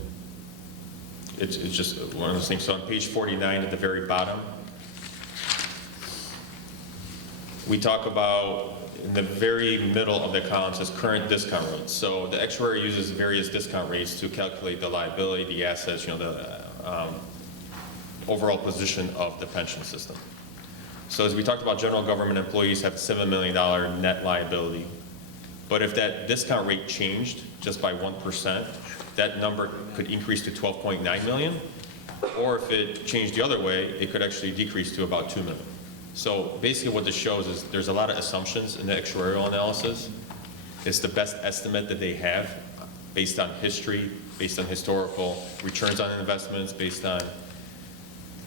it's just one of those things, so on page 49 at the very bottom, we talk about, in the very middle of the column says current discount rates. So the actuary uses various discount rates to calculate the liability, the assets, the overall position of the pension system. So as we talked about, general government employees have $7 million net liability. But if that discount rate changed just by 1%, that number could increase to 12.9 million. Or if it changed the other way, it could actually decrease to about 2 million. So basically what this shows is there's a lot of assumptions in the actuarial analysis. It's the best estimate that they have based on history, based on historical returns on investments, based on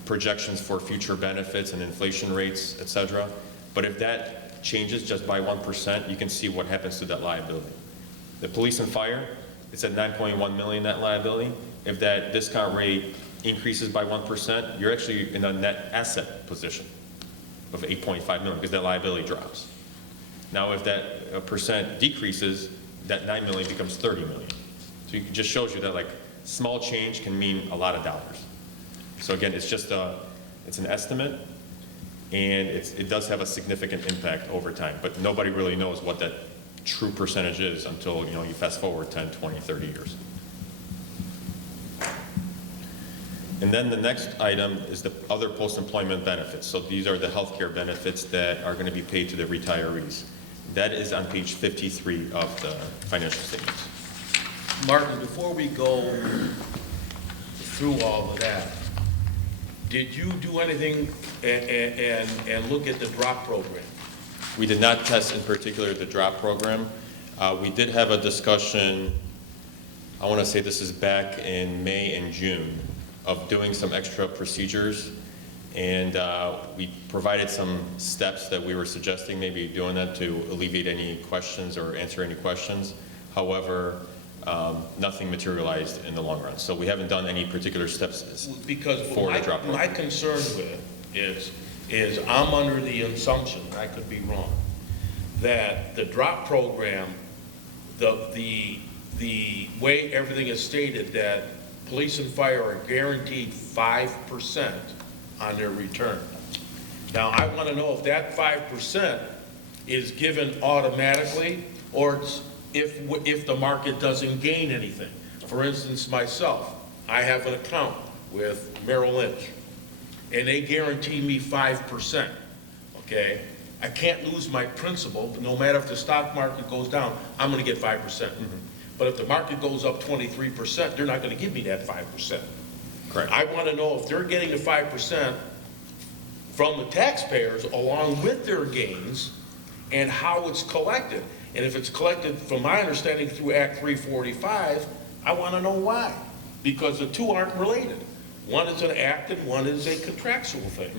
projections for future benefits and inflation rates, et cetera. But if that changes just by 1%, you can see what happens to that liability. The police and fire, it's at 9.1 million net liability. If that discount rate increases by 1%, you're actually in a net asset position of 8.5 million because that liability drops. Now, if that percent decreases, that 9 million becomes 30 million. So it just shows you that like small change can mean a lot of dollars. So again, it's just it's an estimate, and it does have a significant impact over time, but nobody really knows what that true percentage is until you fast forward 10, 20, 30 years. And then the next item is the other post-employment benefits. So these are the healthcare benefits that are going to be paid to the retirees. That is on page 53 of the financial statements. Martin, before we go through all of that, did you do anything and look at the drop program? We did not test in particular the drop program. We did have a discussion, I want to say this is back in May and June, of doing some extra procedures, and we provided some steps that we were suggesting, maybe doing that to alleviate any questions or answer any questions. However, nothing materialized in the long run. So we haven't done any particular steps Because for the drop program. my concern with it is I'm under the assumption, I could be wrong, that the drop program, the way everything is stated, that police and fire are guaranteed 5% on their return. Now, I want to know if that 5% is given automatically, or it's if the market doesn't gain anything. For instance, myself, I have an account with Merrill Lynch, and they guarantee me 5%, okay? I can't lose my principal, but no matter if the stock market goes down, I'm gonna get 5%. But if the market goes up 23%, they're not gonna give me that 5%. Correct. I wanna know if they're getting the 5% from the taxpayers along with their gains and how it's collected. And if it's collected, from my understanding, through Act 345, I wanna know why. Because the two aren't related. One is an act and one is a contractual thing.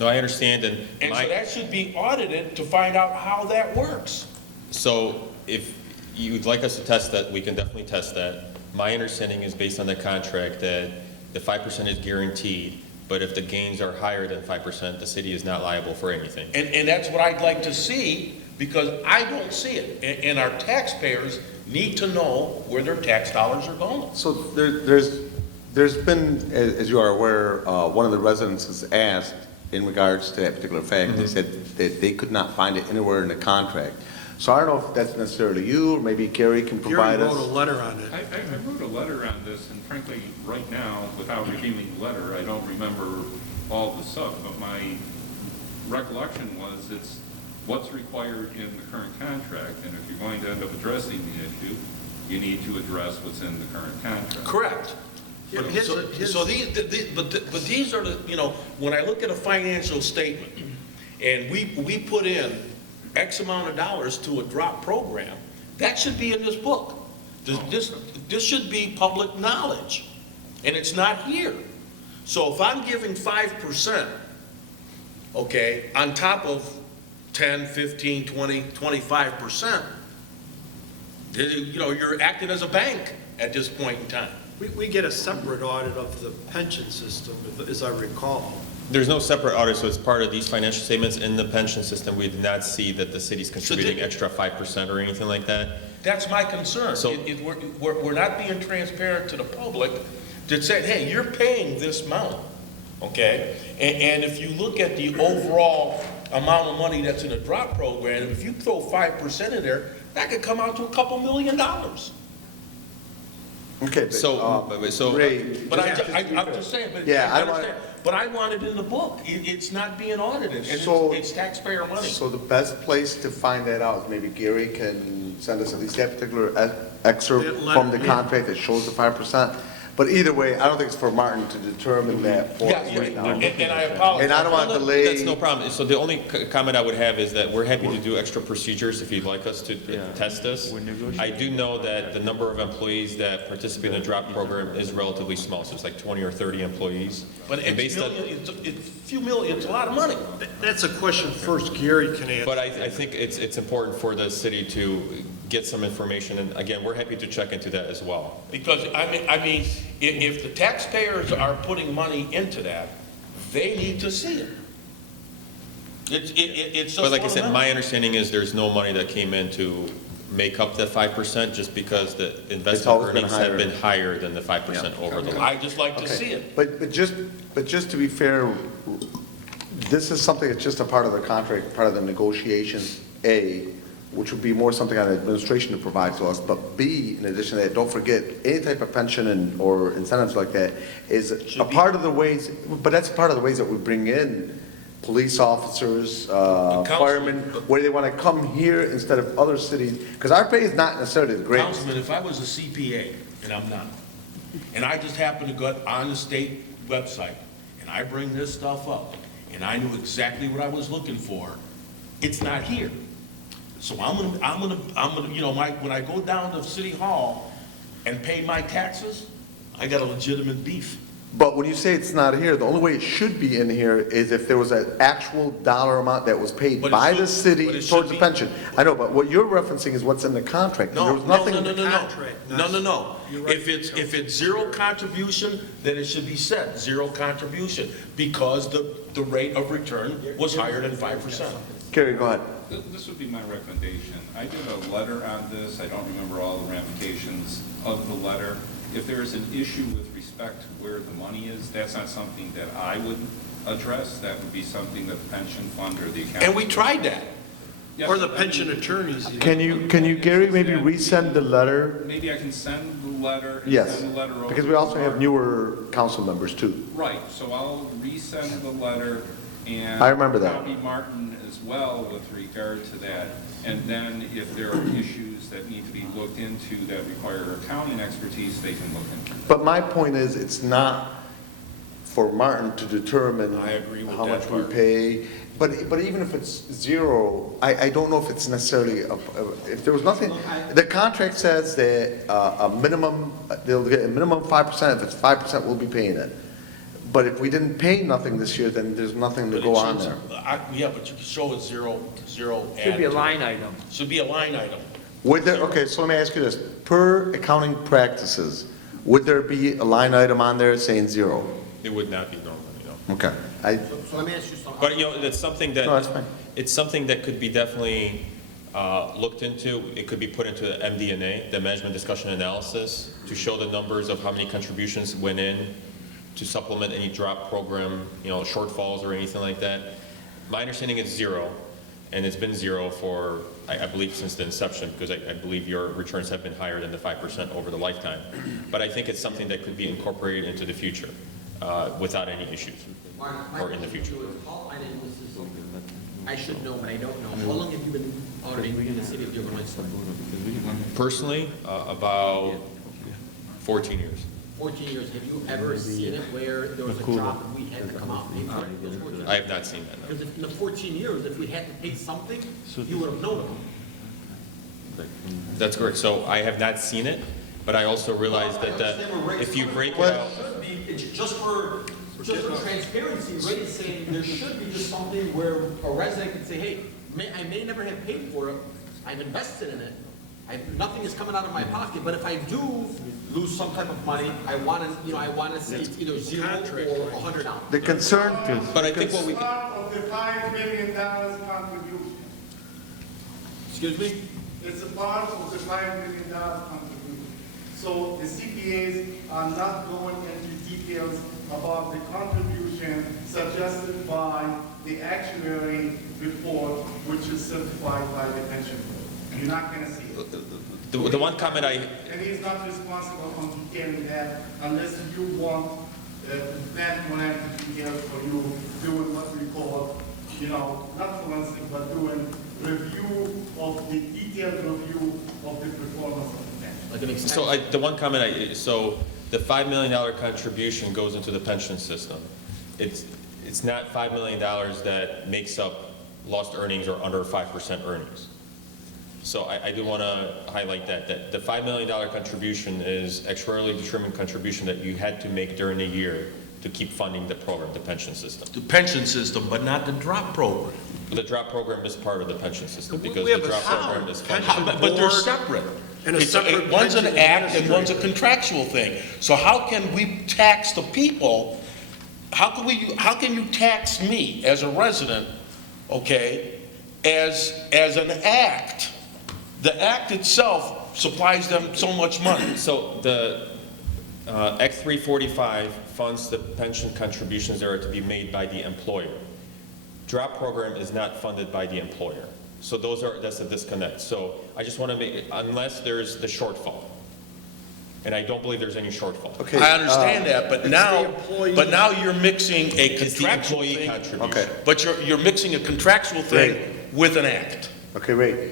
No, I understand, and And my. so that should be audited to find out how that works. So if you'd like us to test that, we can definitely test that. My understanding is based on the contract that the 5% is guaranteed, but if the gains are higher than 5%, the city is not liable for anything. And that's what I'd like to see, because I don't see it. And our taxpayers need to know where their tax dollars are going. So there's been, as you are aware, one of the residents has asked in regards to that particular fact. They said that they could not find it anywhere in the contract. So I don't know if that's necessarily you, or maybe Gary can Gary provide us. wrote a letter on it. I wrote a letter on this, and frankly, right now, without reviewing the letter, I don't remember all the stuff, but my recollection was it's what's required in the current contract, and if you're going to end up addressing the issue, you need to address what's in the current contract. Correct. Yeah, But his- So but these are the, when I look at a financial statement, and we put in X amount of dollars to a drop program, that should be in this book. This should be public knowledge, and it's not here. So if I'm giving 5%, okay, on top of 10, 15, 20, 25%, you're acting as a bank at this point in time. We get a separate audit of the pension system, as I recall. There's no separate audit, so as part of these financial statements in the pension system, we did not see that the city's contributing extra 5% or anything like that. That's my concern. So- We're not being transparent to the public that said, hey, you're paying this amount, okay? And if you look at the overall amount of money that's in a drop program, if you throw 5% in there, that could come out to a couple $1 million. Okay, but, So, Ray, But I'm just saying, but Yeah, I don't understand. But I want it in the book. It's not being audited, and So- it's taxpayer money. So the best place to find that out is maybe Gary can send us at least that particular excerpt That letter, from the yeah. contract that shows the 5%. But either way, I don't think it's for Martin to determine that for us Yes, right now. and I apologize. And I don't want to delay. that's no problem. So the only comment I would have is that we're happy to do extra procedures if you'd like us to test this. I do know that the number of employees that participate in the drop program is relatively small, so it's like 20 or 30 employees. But And it's based on- it's a few million, it's a lot of money. That's a question first Gary can answer. But I think it's important for the city to get some information, and again, we're happy to check into that as well. Because, I mean, if the taxpayers are putting money into that, they need to see it. It's just But like I said, fundamental. my understanding is there's no money that came in to make up that 5%, just because the investment always been earnings have higher. been higher than the 5% over the I just like to see Okay, it. but just to be fair, this is something that's just a part of the contract, part of the negotiations, A, which would be more something on administration to provide to us, but B, in addition to that, don't forget, any type of pension or incentives like that is a Should be- part of the ways, but that's part of the ways that we bring in police officers, firemen, where they want to come here instead of other cities, because our pay is not necessarily the greatest. Councilman, if I was a CPA, and I'm not, and I just happened to go on the state website, and I bring this stuff up, and I knew exactly what I was looking for, it's not here. So I'm gonna, when I go down to City Hall and pay my taxes, I got a legitimate beef. But when you say it's not here, the only way it should be in here is if there was an actual dollar amount that was paid But it by should- the city but it should towards the be- pension. I know, but what you're referencing is what's in the contract. and No, there was no, nothing. no, no, no, Contract, no, no. You're right. If it's zero contribution, then it should be said, zero contribution, because the rate of return was higher than 5%. Gary, go ahead. This would be my recommendation. I did a letter on this. I don't remember all the ramifications of the letter. If there's an issue with respect to where the money is, that's not something that I would address. That would be something that the pension fund or the account. And we tried that. Yes, Or the I mean, pension attorneys. Can you, Gary, maybe resend the letter? Maybe I can send the letter and Yes, send the letter over. because we also have newer council members too. Right, so I'll resend the letter and. I remember that. Copy Martin as well with regard to that. And then if there are issues that need to be looked into that require accounting expertise, they can look into it. But my point is, it's not for Martin to determine I agree with how that much we part. pay. But even if it's zero, I don't know if it's necessarily, if there was nothing, the contract says that a minimum, they'll get a minimum 5%, if it's 5%, we'll be paying it. But if we didn't pay nothing this year, then there's nothing to But go it on shows- there. Yeah, but you can show a zero Should be a added to line it. item. Should be a line item. Would there, okay, so let me ask you this, per accounting practices, would there be a line item on there saying zero? It would not be normally, no. Okay, So let me ask you something. But, you know, it's something that. No, that's fine. It's something that could be definitely looked into. It could be put into the MD&A, the Management Discussion Analysis, to show the numbers of how many contributions went in to supplement any drop program, you know, shortfalls or anything like that. My understanding is zero, and it's been zero for, I believe, since the inception, because I believe your returns have been higher than the 5% over the lifetime. But I think it's something that could be incorporated into the future without any issues, or in the future. I should know, but I don't know. How long have you been auditing in the city of Dearborn Heights? Personally, about 14 years. 14 years. Have you ever seen it where there was a drop and we had to come out and pay for it? Those 14 years? I have not seen that, no. Because in the 14 years, if we had to pay something, you would have known it. That's correct. So I have not seen it, but I also realize that if you break it out. Should be, it's just for transparency, Ray is saying there should be just something where a resident can say, hey, I may never have paid for it, I've invested in it, nothing is coming out of my pocket, but if I do lose some type of money, I want to, I want to see it's either zero or $100. the concern, But I think what we, Part of the $5 million contribution. Excuse me? It's a part of the $5 million contribution. So the CPAs are not going into details about the contribution suggested by the actuary report, which is certified by the pension board. You're not going to see it. the one comment And he's not responsible for detailing that unless you want Plante Moran to detail for you, doing what we call, not forensic, but doing review of the detailed review of the performance of the pension. Like an extension. So the one comment so the $5 million contribution goes into the pension system. It's not $5 million that makes up lost earnings or under 5% earnings. So I do want to highlight that the $5 million contribution is actuarially determined contribution that you had to make during the year to keep funding the program, the pension system. The pension system, but not the drop program. The drop program is part of the pension system because We the have a drop program is funded. But they're separate. And a separate One's an pension act and one's a administrator. contractual thing. So how can we tax the people? How can you tax me as a resident, okay, as an act? The act itself supplies them so much money. So the Act 345 funds the pension contributions that are to be made by the employer. Drop program is not funded by the employer. So that's a disconnect. So I just want to make, unless there's the shortfall, and I don't believe there's any shortfall. okay. I understand that, but employee- now you're mixing a It's the contractual employee thing. contribution. Okay. But you're mixing a contractual thing Right. with an act. Okay, Ray,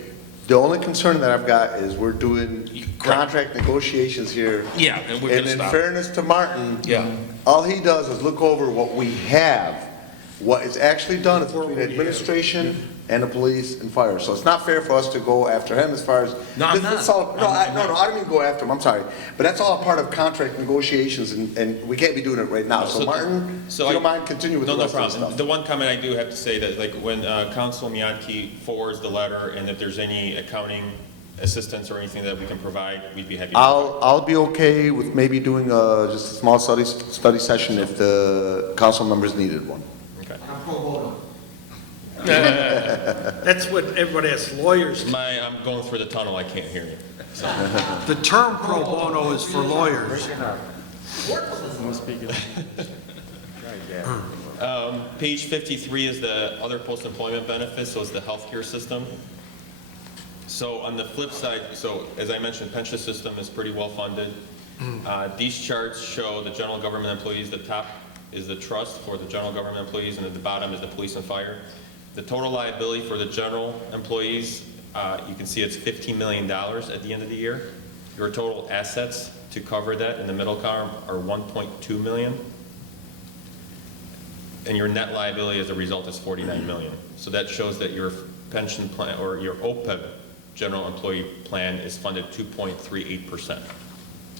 the only concern that I've got is we're doing contract negotiations here. Yeah, and we're And gonna in stop. fairness to Martin. Yeah. All he does is look over what we have. What is actually done is between administration and the police and fire. So it's not fair for us to go after him as far as. No, I'm This is not. all- No, I don't mean go after him, I'm sorry. But that's all a part of contract negotiations and we can't be doing it right now. So Martin, if you don't mind, continue with the No rest of the problem. stuff. The one comment I do have to say that, like, when Council Miyake forwards the letter, and if there's any accounting assistance or anything that we can provide, we'd be happy to. I'll be okay with maybe doing just a small study session if the council members needed one. Okay. I'm pro bono. That's what everybody asks lawyers. I'm going through the tunnel, I can't hear you. The term pro bono is for lawyers. Page 53 is the other post-employment benefits, so it's the healthcare system. So on the flip side, so as I mentioned, pension system is pretty well funded. These charts show the general government employees. The top is the trust for the general government employees, and at the bottom is the police and fire. The total liability for the general employees, you can see it's $15 million at the end of the year. Your total assets to cover that in the middle column are $1.2 million. And your net liability as a result is $49 million. So that shows that your pension plan, or your OPEB general employee plan, is funded 2.38%.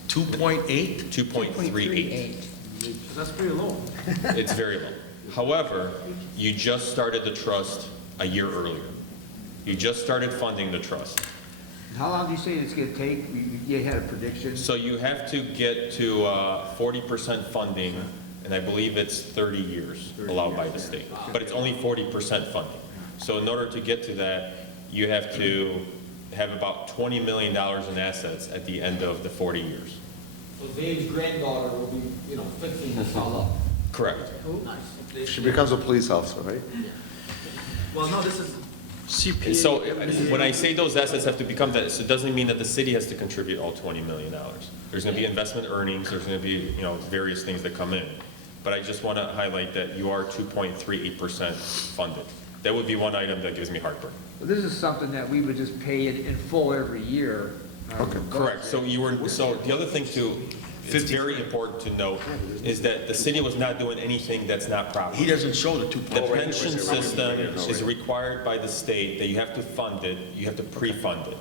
2.8? 2.38. That's pretty low. It's very low. However, you just started the trust a year earlier. You just started funding the trust. How long do you say it's gonna take? You had a prediction? So you have to get to 40% funding, and I believe it's 30 years allowed by the state. But it's only 40% funding. So in order to get to that, you have to have about $20 million in assets at the end of the 40 years. So Dave's granddaughter will be, fixing this all up. Correct. Nice. She becomes a police officer, right? Well, no, this is, CPA. So when I say those assets have to become that, so it doesn't mean that the city has to contribute all $20 million. There's going to be investment earnings, there's going to be, various things that come in. But I just want to highlight that you are 2.38% funded. That would be one item that gives me heartburn. Well, this is something that we would just pay it in full every year. Okay. Correct. So the other thing too, it's very important to note, is that the city was not doing anything that's not proper. He doesn't show the 2.8. The pension system is required by the state that you have to fund it, you have to pre-fund it.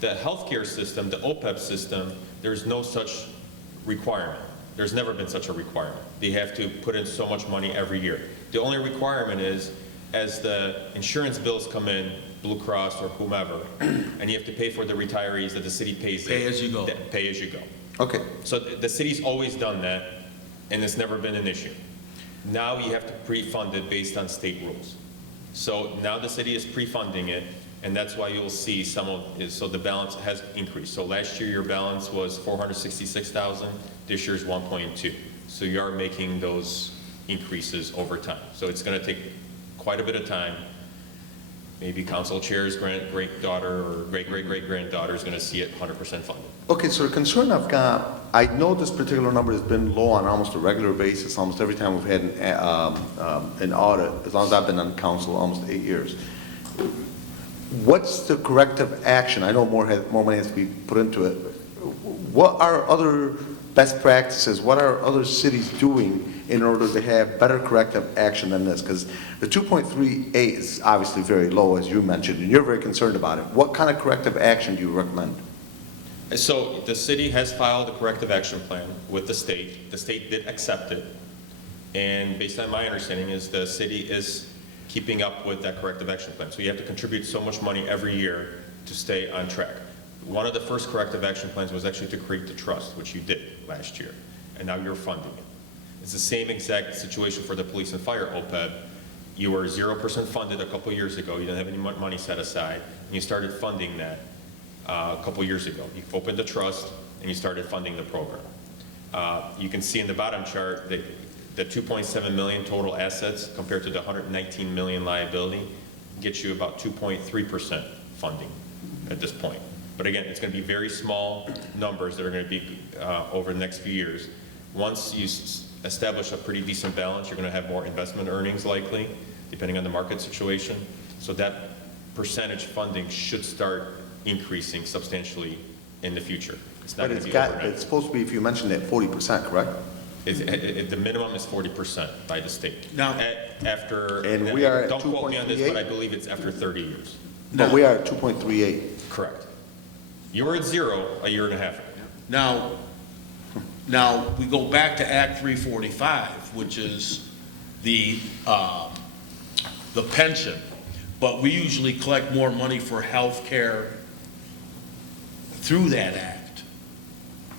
The healthcare system, the OPEB system, there's no such requirement. There's never been such a requirement. They have to put in so much money every year. The only requirement is, as the insurance bills come in, Blue Cross or whomever, and you have to pay for the retirees that the city pays. Pay as you go. Pay as you go. Okay. So the city's always done that, and it's never been an issue. Now you have to pre-fund it based on state rules. So now the city is pre-funding it, and that's why you'll see some of it. So the balance has increased. So last year your balance was $466,000. This year's 1.2. So you are making those increases over time. So it's going to take quite a bit of time. Maybe council chair's great-granddaughter or great-great-great-granddaughter is going to see it 100% funded. Okay, so the concern I've got, I know this particular number has been low on almost a regular basis, almost every time we've had an audit, as long as I've been on council, almost 8 years. What's the corrective action? I know more money has to be put into it. What are other best practices? What are other cities doing in order to have better corrective action than this? Because the 2.38 is obviously very low, as you mentioned, and you're very concerned about it. What kind of corrective action do you recommend? So the city has filed a corrective action plan with the state. The state did accept it. And based on my understanding is the city is keeping up with that corrective action plan. So you have to contribute so much money every year to stay on track. One of the first corrective action plans was actually to create the trust, which you did last year. And now you're funding it. It's the same exact situation for the police and fire OPEB. You were 0% funded a couple years ago. You didn't have any money set aside. And you started funding that a couple years ago. You opened the trust and you started funding the program. You can see in the bottom chart that the 2.7 million total assets compared to the 119 million liability gets you about 2.3% funding at this point. But again, it's going to be very small numbers that are going to be over the next few years. Once you establish a pretty decent balance, you're going to have more investment earnings likely, depending on the market situation. So that percentage funding should start increasing substantially in the future. It's not But going it's to be got, overnight. it's supposed to be, if you mentioned that, 40%, correct? The minimum is 40% by the state. Now- After, And we are at don't quote me on this, but I 2.38? believe it's after 30 years. But we are at 2.38. Correct. You were at 0 a year and a half ago. Now, we go back to Act 345, which is the pension, but we usually collect more money for health care through that act,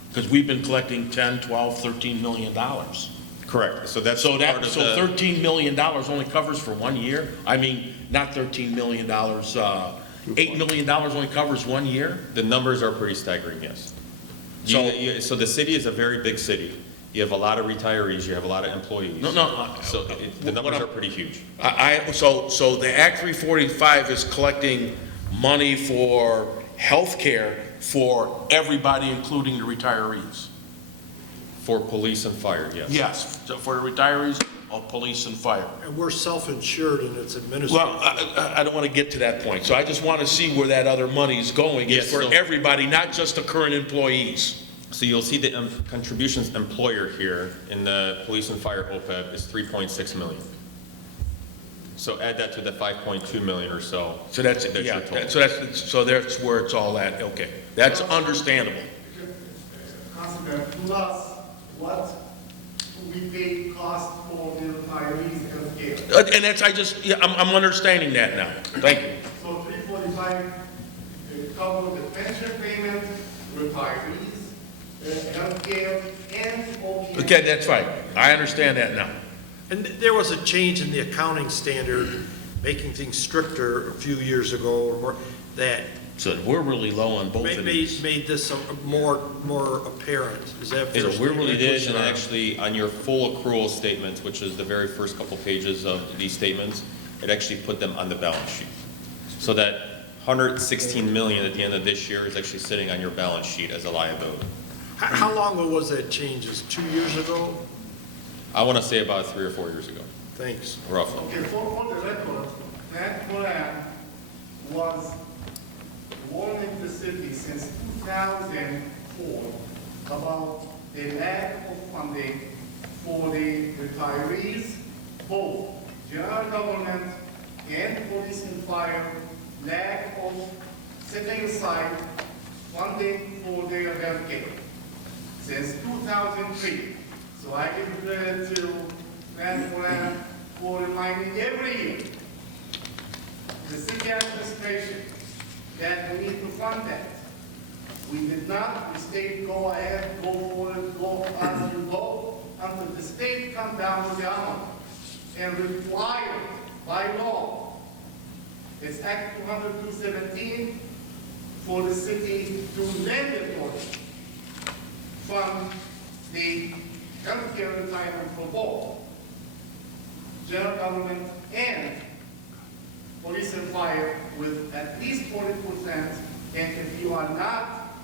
because we've been collecting 10, 12, 13 million dollars. Correct. So that's So part of the, $13 million only covers for 1 year? I mean, not $13 million, $8 million only covers 1 year? the numbers are pretty staggering, yes. So- So the city is a very big city. You have a lot of retayees, you have a lot of employees. No. So the numbers are pretty huge. So the Act 345 is collecting money for health care for everybody, including the retirees? For police and fire, yes. Yes, so for the retirees of police and fire. And we're self-insured and it's administrative. Well, I don't want to get to that point, so I just want to see where that other money is going. It's Yes, for so- everybody, not just the current employees. So you'll see the contributions employer here in the police and fire OPEB is 3.6 million. So add that to the 5.2 million or so. So that's, your yeah, total. so that's where it's all at, okay. That's understandable. Councilman, plus what we pay cost for the retirees healthcare. And that's, I'm understanding that now. Thank you. So 345 cover the pension payment, retirees, healthcare, and OPM. Okay, that's fine. I understand that now. And there was a change in the accounting standard, making things stricter a few years ago or more, that So we're really low on both of these. made this more apparent. Is that fair? So we really did, pushing and on. actually, on your full accrual statements, which is the very first couple pages of these statements, it actually put them on the balance sheet. So that 116 million at the end of this year is actually sitting on your balance sheet as a liability. How long ago was that change? Is 2 years ago? I want to say about 3 or 4 years ago, Thanks. roughly. Okay, for the record, Plante Moran was warning the city since 2004 about the lack of funding for the retirees, both general government and police and fire, lack of setting aside funding for their health care since 2003. So I give credit to Plante Moran for reminding every year the city administration that we need to fund that. We did not, the state go ahead, go for it, go as you go, until the state come down with the amount and require by law. It's Act 200-217 for the city to mandatory fund the healthcare retirement for both general government and police and fire with at least 40%, and if you are not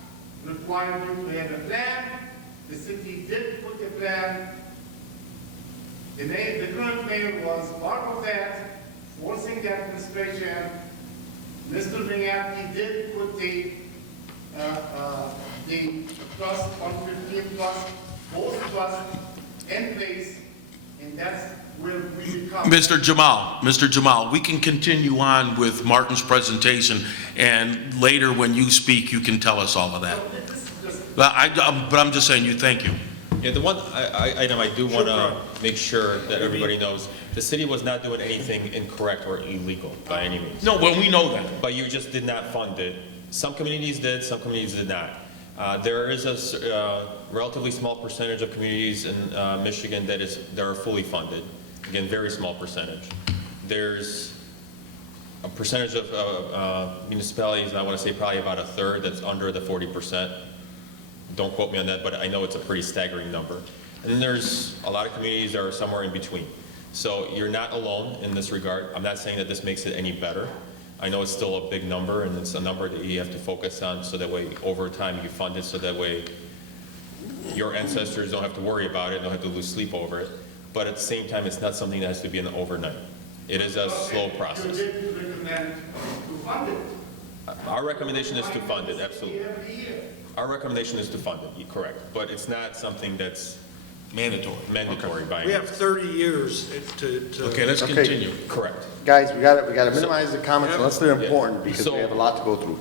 required to have a plan, the city did put a plan. The current mayor was part of that, forcing the administration. Mr. Vignati did put the trust, 115 trust, both trusts in place, and that's where we become. Mr. Jamal, we can continue on with Martin's presentation, and later when you speak, you can tell us all of that. But I'm just saying thank you. Yeah, the one item I do want to make sure that everybody knows, the city was not doing anything incorrect or illegal by any means. No, well, we know that. But you just did not fund it. Some communities did, some communities did not. There is a relatively small percentage of communities in Michigan that are fully funded. Again, very small percentage. There's a percentage of municipalities, and I want to say probably about a third, that's under the 40%. Don't quote me on that, but I know it's a pretty staggering number. And then there's a lot of communities that are somewhere in between. So you're not alone in this regard. I'm not saying that this makes it any better. I know it's still a big number, and it's a number that you have to focus on, so that way over time you fund it, so that way your ancestors don't have to worry about it, don't have to lose sleep over it. But at the same time, it's not something that has to be an overnight. It is a slow process. You did recommend to fund it. Our recommendation is to fund it, absolutely. Every year. Our recommendation is to fund it, you're correct. But it's not something that's mandatory by We any have means. 30 years to. Okay, let's Okay. continue. Correct. Guys, we gotta minimize the comments unless they're Yeah. important, because we So- have a lot to go through.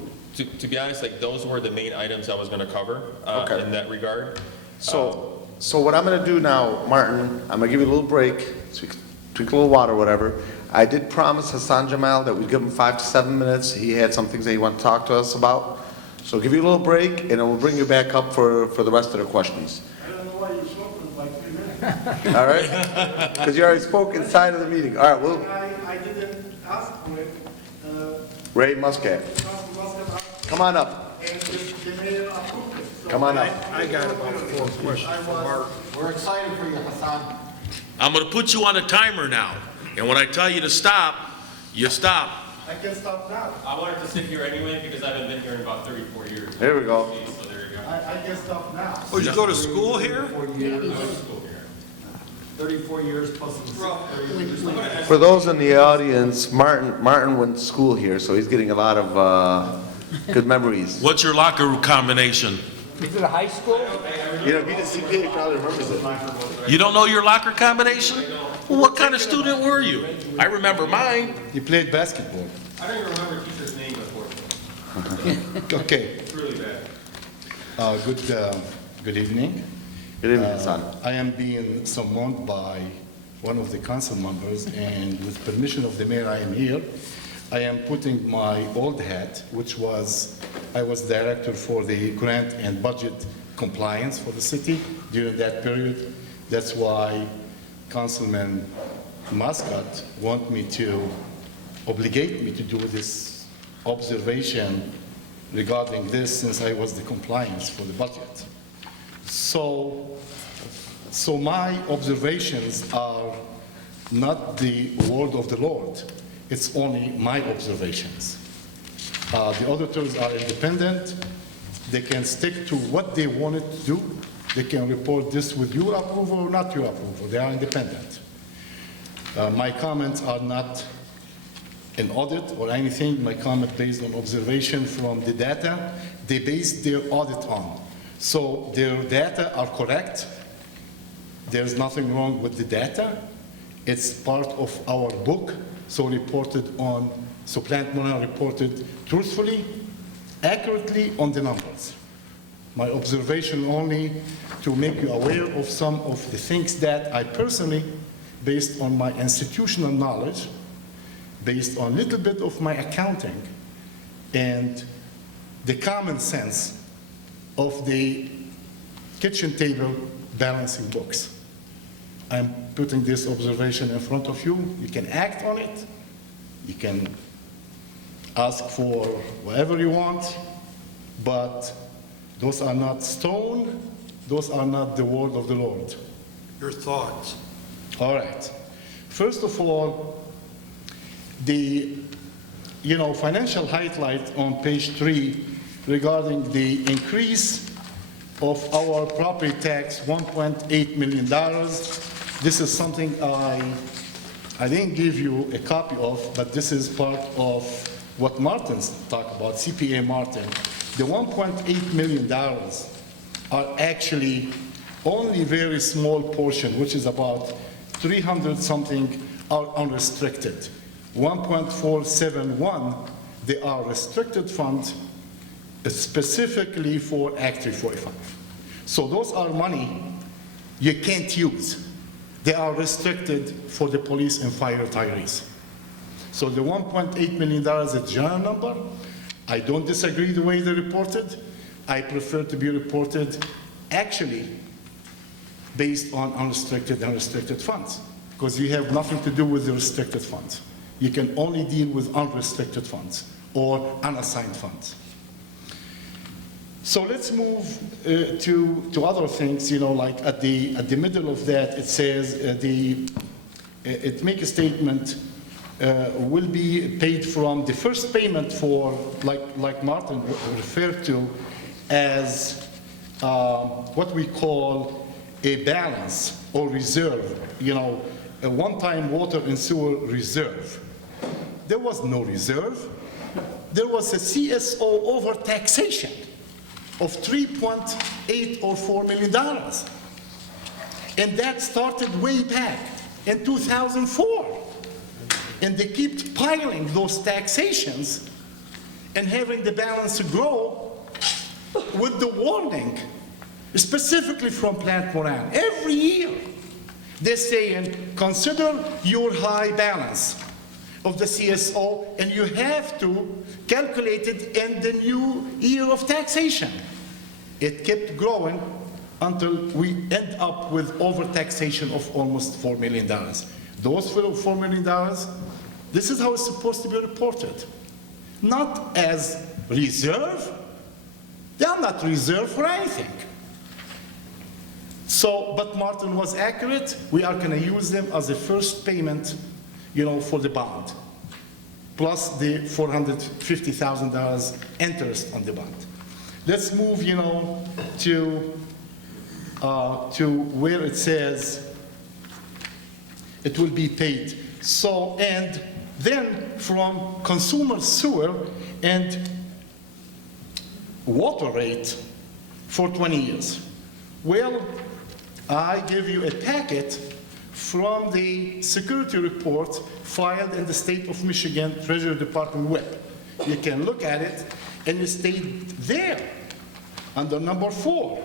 To be honest, like, those were the main items I was gonna cover Okay. in that regard. So what I'm gonna do now, Martin, I'm gonna give you a little break, so you can drink a little water or whatever. I did promise Hassan Jamal that we'd give him 5 to 7 minutes. He had some things that he wanted to talk to us about. So give you a little break, and then we'll bring you back up for the rest of the questions. I don't know why you short them by 3 minutes. All right? Because you already spoke inside of the meeting. All right, well, I didn't ask for it. Ray Muscat, Council must have come on up. and the mayor approved it. So Come on up. I got about 4 questions for Mark. We're excited for you, Hassan. I'm going to put you on a timer now, and when I tell you to stop, you stop. I can stop now. I wanted to sit here anyway because I haven't been here in about 34 years. There we go. So there you go. I can stop now. Oh, you go to school here? 34 years. 34 years plus some 30 years. For those in the audience, Martin went to school here, so he's getting a lot of good memories. What's your locker combination? Is it a high school? You know, if he's a CPA, he probably remembers it. You don't know your locker combination? Well, what kind of student were you? I remember mine. He played basketball. I don't even remember teacher's name, unfortunately. Okay. It's really bad. Good evening. Good evening, son. I am being summoned by one of the council members, and with permission of the mayor, I am here. I am putting my old hat, which was, I was director for the grant and budget compliance for the city during that period. That's why Councilman Muscat obligate me to do this observation regarding this, since I was the compliance for the budget. So my observations are not the word of the Lord. It's only my observations. The auditors are independent. They can stick to what they wanted to do. They can report this with your approval or not your approval. They are independent. My comments are not an audit or anything. My comment based on observation from the data they based their audit on. So their data are correct. There's nothing wrong with the data. It's part of our book, so Plante Moran reported truthfully, accurately on the numbers. My observation only to make you aware of some of the things that I personally, based on my institutional knowledge, based on a little bit of my accounting, and the common sense of the kitchen table balancing books. I'm putting this observation in front of you. You can act on it. You can ask for whatever you want, but those are not stone. Those are not the word of the Lord. Your thoughts? All right. First of all, the financial highlight on page 3 regarding the increase of our property tax, $1.8 million. This is something I didn't give you a copy of, but this is part of what Martin's talked about, CPA Martin. The $1.8 million are actually only very small portion, which is about 300 something are unrestricted. 1.471, they are restricted funds specifically for Act 345. So those are money you can't use. They are restricted for the police and fire retirees. So the $1.8 million is a general number. I don't disagree the way they reported. I prefer to be reported actually based on unrestricted and restricted funds, because you have nothing to do with the restricted funds. You can only deal with unrestricted funds or unassigned funds. So let's move to other things, like at the middle of that, it says it makes a statement will be paid from the first payment for, like Martin referred to, as what we call a balance or reserve, a one-time water and sewer reserve. There was no reserve. There was a CSO over taxation of $3.8 or $4 million. And that started way back in 2004. And they keep piling those taxations and having the balance grow with the warning, specifically from Plante Moran. Every year, they're saying, consider your high balance of the CSO, and you have to calculate it in the new year of taxation. It kept growing until we end up with overtaxation of almost $4 million. Those $4 million, this is how it's supposed to be reported. Not as reserve. They are not reserved for anything. So, but Martin was accurate. We are going to use them as a first payment, for the bond. plus the $450,000 interest on the bond. Let's move, to where it says it will be paid. So, and then from consumer sewer and water rate for 20 years. Well, I give you a packet from the security report filed in the state of Michigan Treasury Department web. You can look at it, and it states there, under number 4,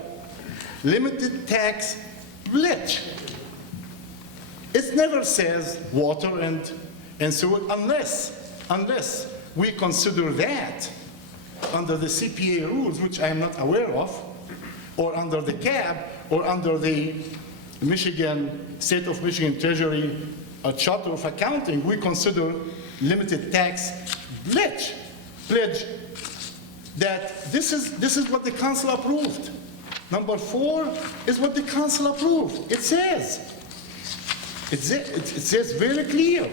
limited tax pledge. It never says water and sewer unless we consider that under the CPA rules, which I am not aware of, or under the CAB, or under the State of Michigan Treasury Charter of Accounting, we consider limited tax pledge that this is what the council approved. Number 4 is what the council approved. It says very clear.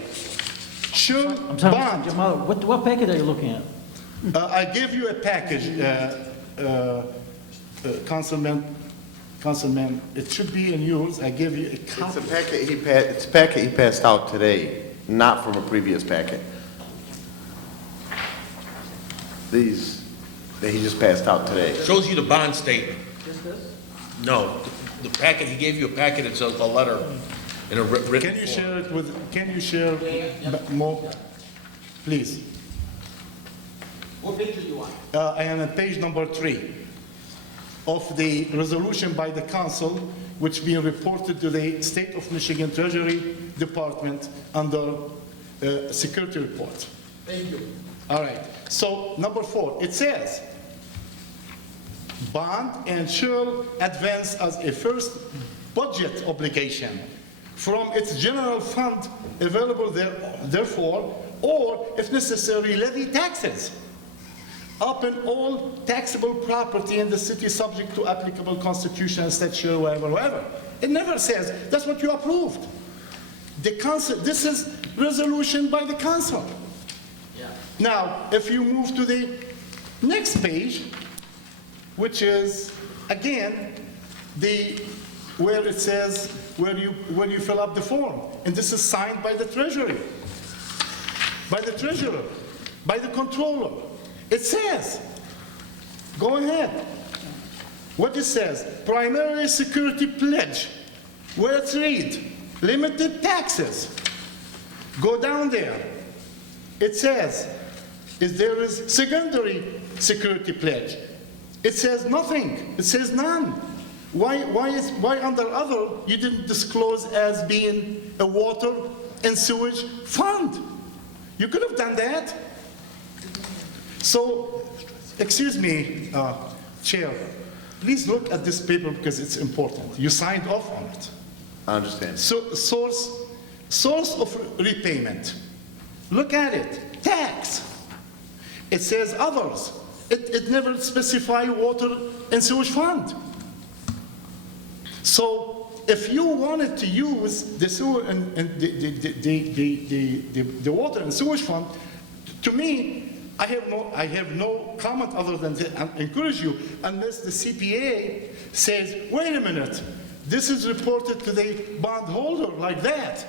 Sure, I'm sorry, bond. Mr. Jamal, what packet are you looking at? I gave you a package, Councilman, it should be in yours. I gave you a It's copy. a packet he passed out today, not from a previous packet. These, that he just passed out today. Shows you the bond statement. Just this? No, the packet, he gave you a packet, it's a letter in a written Can you form. share it with, can you share more? Please. What page do you want? I am on page number 3 of the resolution by the council, which being reported to the State of Michigan Treasury Department under security report. Thank you. All right, so number 4, it says, bond and shall advance as a first budget obligation from its general fund available therefore, or if necessary, levy taxes upon all taxable property in the city subject to applicable constitution, statute, whatever. It never says, that's what you approved. The council, this is resolution by the council. Yeah. Now, if you move to the next page, which is, again, where it says, where you fill up the form, and this is signed by the treasurer, by the controller. It says, go ahead. What it says, primary security pledge, where it's read, limited taxes. Go down there. It says, there is secondary security pledge. It says nothing. It says none. Why under other you didn't disclose as being a water and sewage fund? You could have done that. So, excuse me, Chair, please look at this paper because it's important. You signed off on it. I understand. So, source of repayment. Look at it. Tax. It says others. It never specifies water and sewage fund. So, if you wanted to use the sewer and the water and sewage fund, to me, I have no comment other than to encourage you, unless the CPA says, wait a minute, this is reported to the bondholder like that.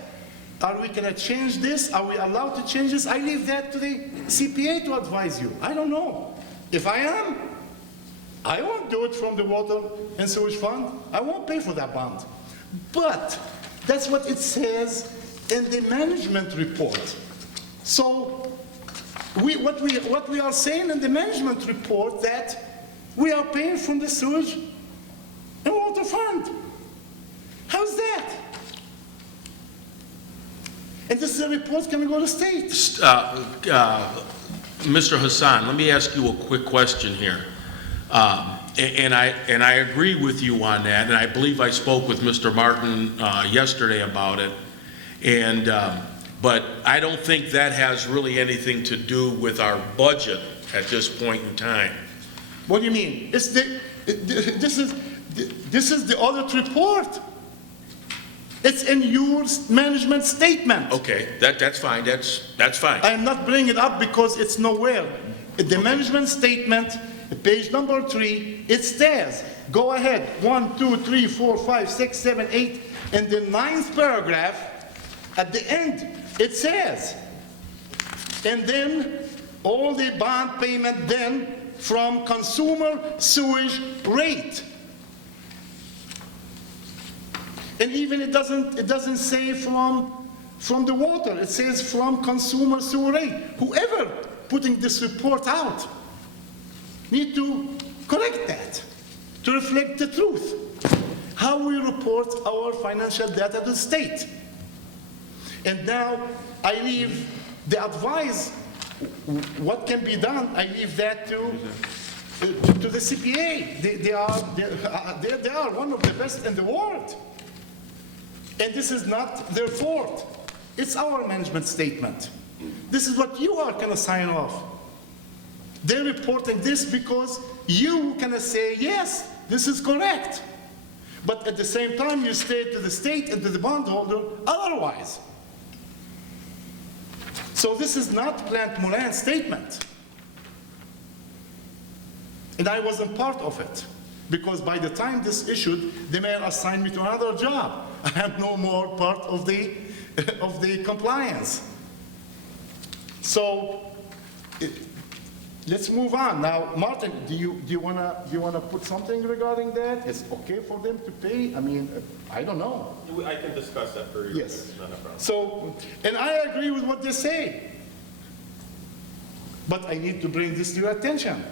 Are we going to change this? Are we allowed to change this? I leave that to the CPA to advise you. I don't know. If I am, I won't do it from the water and sewage fund. I won't pay for that bond. But that's what it says in the management report. So what we are saying in the management report that we are paying from the sewage and water fund. How's that? And this is a report going to go to state. Mr. Hassan, let me ask you a quick question here. And I agree with you on that, and I believe I spoke with Mr. Martin yesterday about it. But I don't think that has really anything to do with our budget at this point in time. What do you mean? This is the audit report. It's in your management statement. Okay, that's fine, that's fine. I am not bringing it up because it's nowhere. The management statement, page number 3, it says, go ahead, 1, 2, 3, 4, 5, 6, 7, 8. In the 9th paragraph, at the end, it says, and then all the bond payment then from consumer sewage rate. And even it doesn't say from the water, it says from consumer sewer rate. Whoever putting this report out need to correct that to reflect the truth. How we report our financial data to the state. And now I leave the advice, what can be done, I leave that to the CPA. They are one of the best in the world. And this is not their fault. It's our management statement. This is what you are going to sign off. They're reporting this because you can say, yes, this is correct. But at the same time, you state to the state and to the bondholder otherwise. So this is not Plante Moran's statement. And I wasn't part of it. Because by the time this issued, the mayor assigned me to another job. I am no more part of the compliance. So let's move on. Now, Martin, do you wanna put something regarding that? It's okay for them to pay? I mean, I don't know. I can discuss that for you. Yes. It's not a problem. So, and I agree with what they say. But I need to bring this to your attention.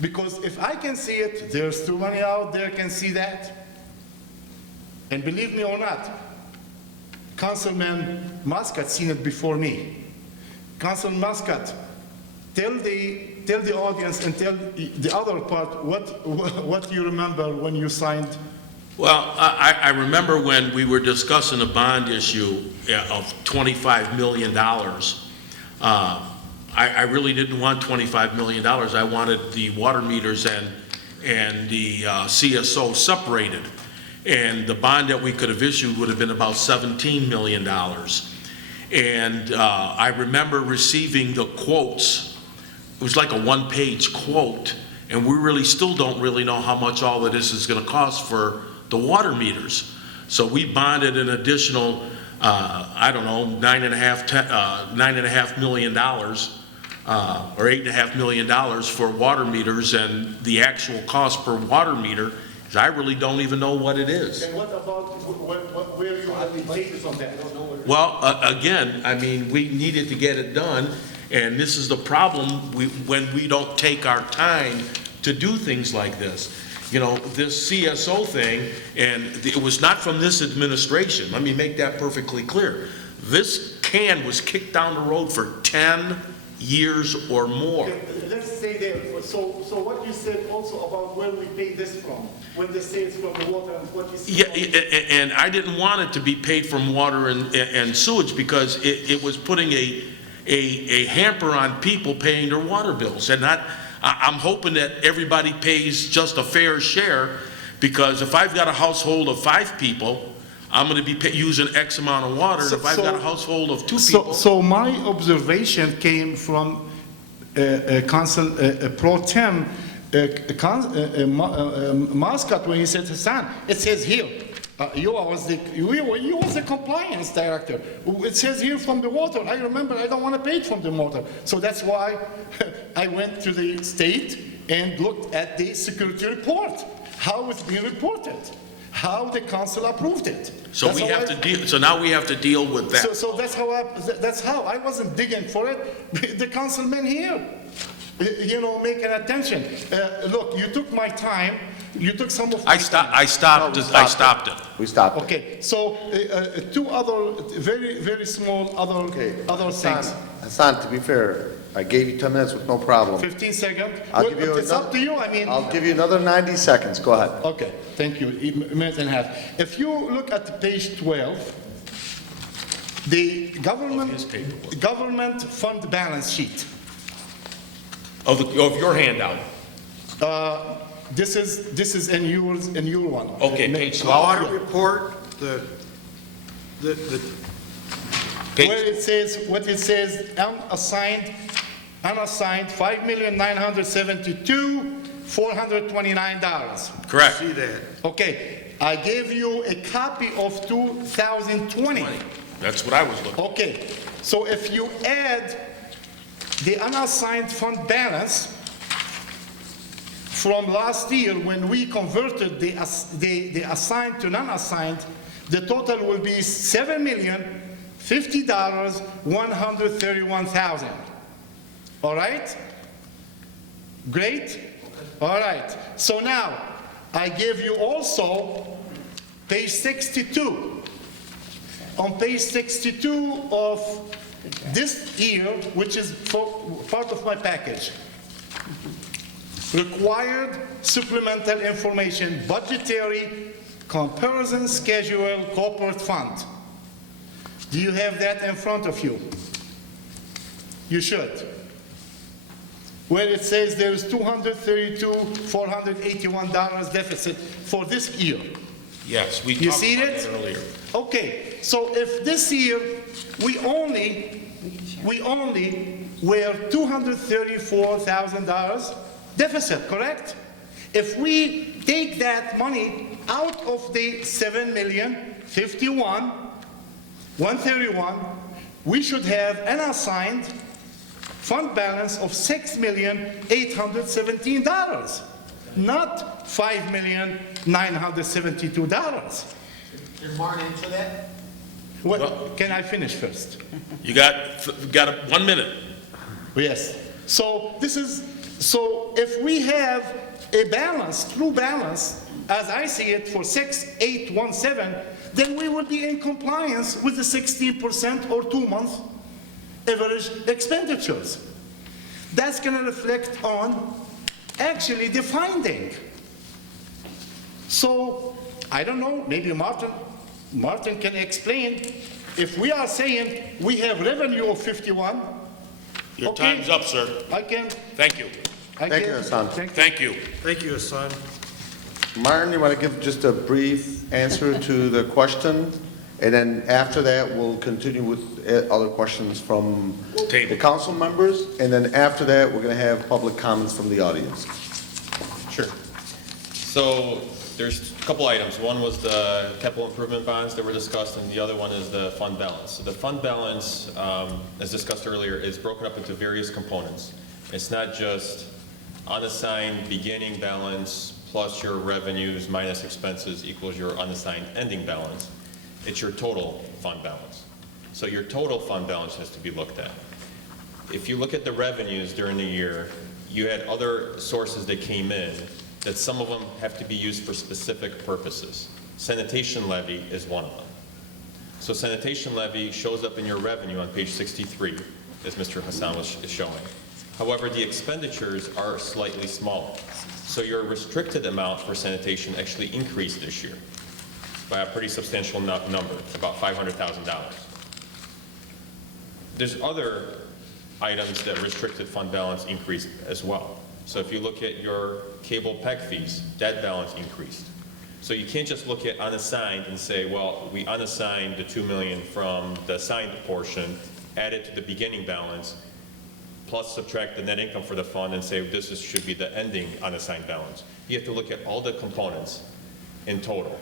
Because if I can see it, there's too many out there can see that. And believe me or not, Councilman Muscat seen it before me. Councilman Muscat, tell the audience and tell the other part what you remember when you signed. Well, I remember when we were discussing a bond issue of $25 million. I really didn't want $25 million. I wanted the water meters and the CSO separated. And the bond that we could have issued would have been about $17 million. And I remember receiving the quotes. It was like a one-page quote. And we really still don't really know how much all of this is going to cost for the water meters. So we bonded an additional, I don't know, $9.5 million. Or $8.5 million for water meters, and the actual cost per water meter, is I really don't even know what it is. And what about where you have the basis on that? Well, again, I mean, we needed to get it done, and this is the problem when we don't take our time to do things like this. You know, this CSO thing, and it was not from this administration. Let me make that perfectly clear. This can was kicked down the road for 10 years or more. Let's stay there. So what you said also about where we pay this from, when they say it's from the water and what you said. Yeah, and I didn't want it to be paid from water and sewage because it was putting a hamper on people paying their water bills. And I'm hoping that everybody pays just a fair share, because if I've got a household of 5 people, I'm going to be using X amount of water. And if I've got a household of 2 people. So my observation came from Council Pro Tem Muscat when he said, Hassan, it says here, you was the compliance director. It says here from the water. I remember I don't want to pay it from the water. So that's why I went to the state and looked at the security report, how it's being reported, how the council approved it. So we have to deal. So now we have to deal with that. So that's how I wasn't digging for it. The councilman here, making attention. Look, you took my time. You took some of. I stopped it. We stopped it. Okay. So 2 other very very small other things. Hassan, to be fair, I gave you 10 minutes with no problem. 15 seconds. I'll give you It's up to you. I mean. I'll give you another 90 seconds. Go ahead. Okay. Thank you. A minute and a half. If you look at page 12, the government fund balance sheet. Of your handout. this is in yours, in your one. Okay, Ma- page The audit Yeah. report, the, Where it says, what it says, unassigned, $5,972,429. correct. see that. Okay, I gave you a copy of 2020. That's what I was looking. Okay, so if you add the unassigned fund balance from last year, when we converted the assigned to non-assigned, the total will be $7,050,131,000. All right? Great? All right. So now, I gave you also page 62. On page 62 of this year, which is part of my package, required supplemental information, budgetary comparison schedule, corporate fund. Do you have that in front of you? You should. Where it says there is $232,481 deficit for this year. Yes, we You talked see about it? that earlier. Okay, so if this year we only were $234,000 deficit, correct? If we take that money out of the $7,051,131, we should have an assigned fund balance of $6,817, not $5,972. Did Martin answer that? What, can I finish first? You got 1 minute. Yes. So if we have a balance, true balance, as I see it, for 6,817, then we would be in compliance with the 16% or 2-month average expenditures. That's going to reflect on actually the finding. So I don't know, maybe Martin can explain. If we are saying we have revenue of 51, Your okay, time's up, sir. I can. Thank you. Thank you, Hassan. Thank you. Thank you, Hassan. Martin, you want to give just a brief answer to the question? And then after that, we'll continue with other questions from the Table. council members. And then after that, we're going to have public comments from the audience. Sure. So there's a couple items. One was the capital improvement bonds that were discussed, and the other one is the fund balance. So the fund balance, as discussed earlier, is broken up into various components. It's not just unassigned beginning balance plus your revenues minus expenses equals your unassigned ending balance. It's your total fund balance. So your total fund balance has to be looked at. If you look at the revenues during the year, you had other sources that came in that some of them have to be used for specific purposes. Sanitation levy is one of them. So sanitation levy shows up in your revenue on page 63, as Mr. Hassan is showing. However, the expenditures are slightly smaller. So your restricted amount for sanitation actually increased this year by a pretty substantial number, about $500,000. There's other items that restricted fund balance increased as well. So if you look at your cable PEG fees, that balance increased. So you can't just look at unassigned and say, well, we unassigned the $2 million from the assigned portion, add it to the beginning balance, plus subtract the net income for the fund and say should be the ending unassigned balance. You have to look at all the components in total.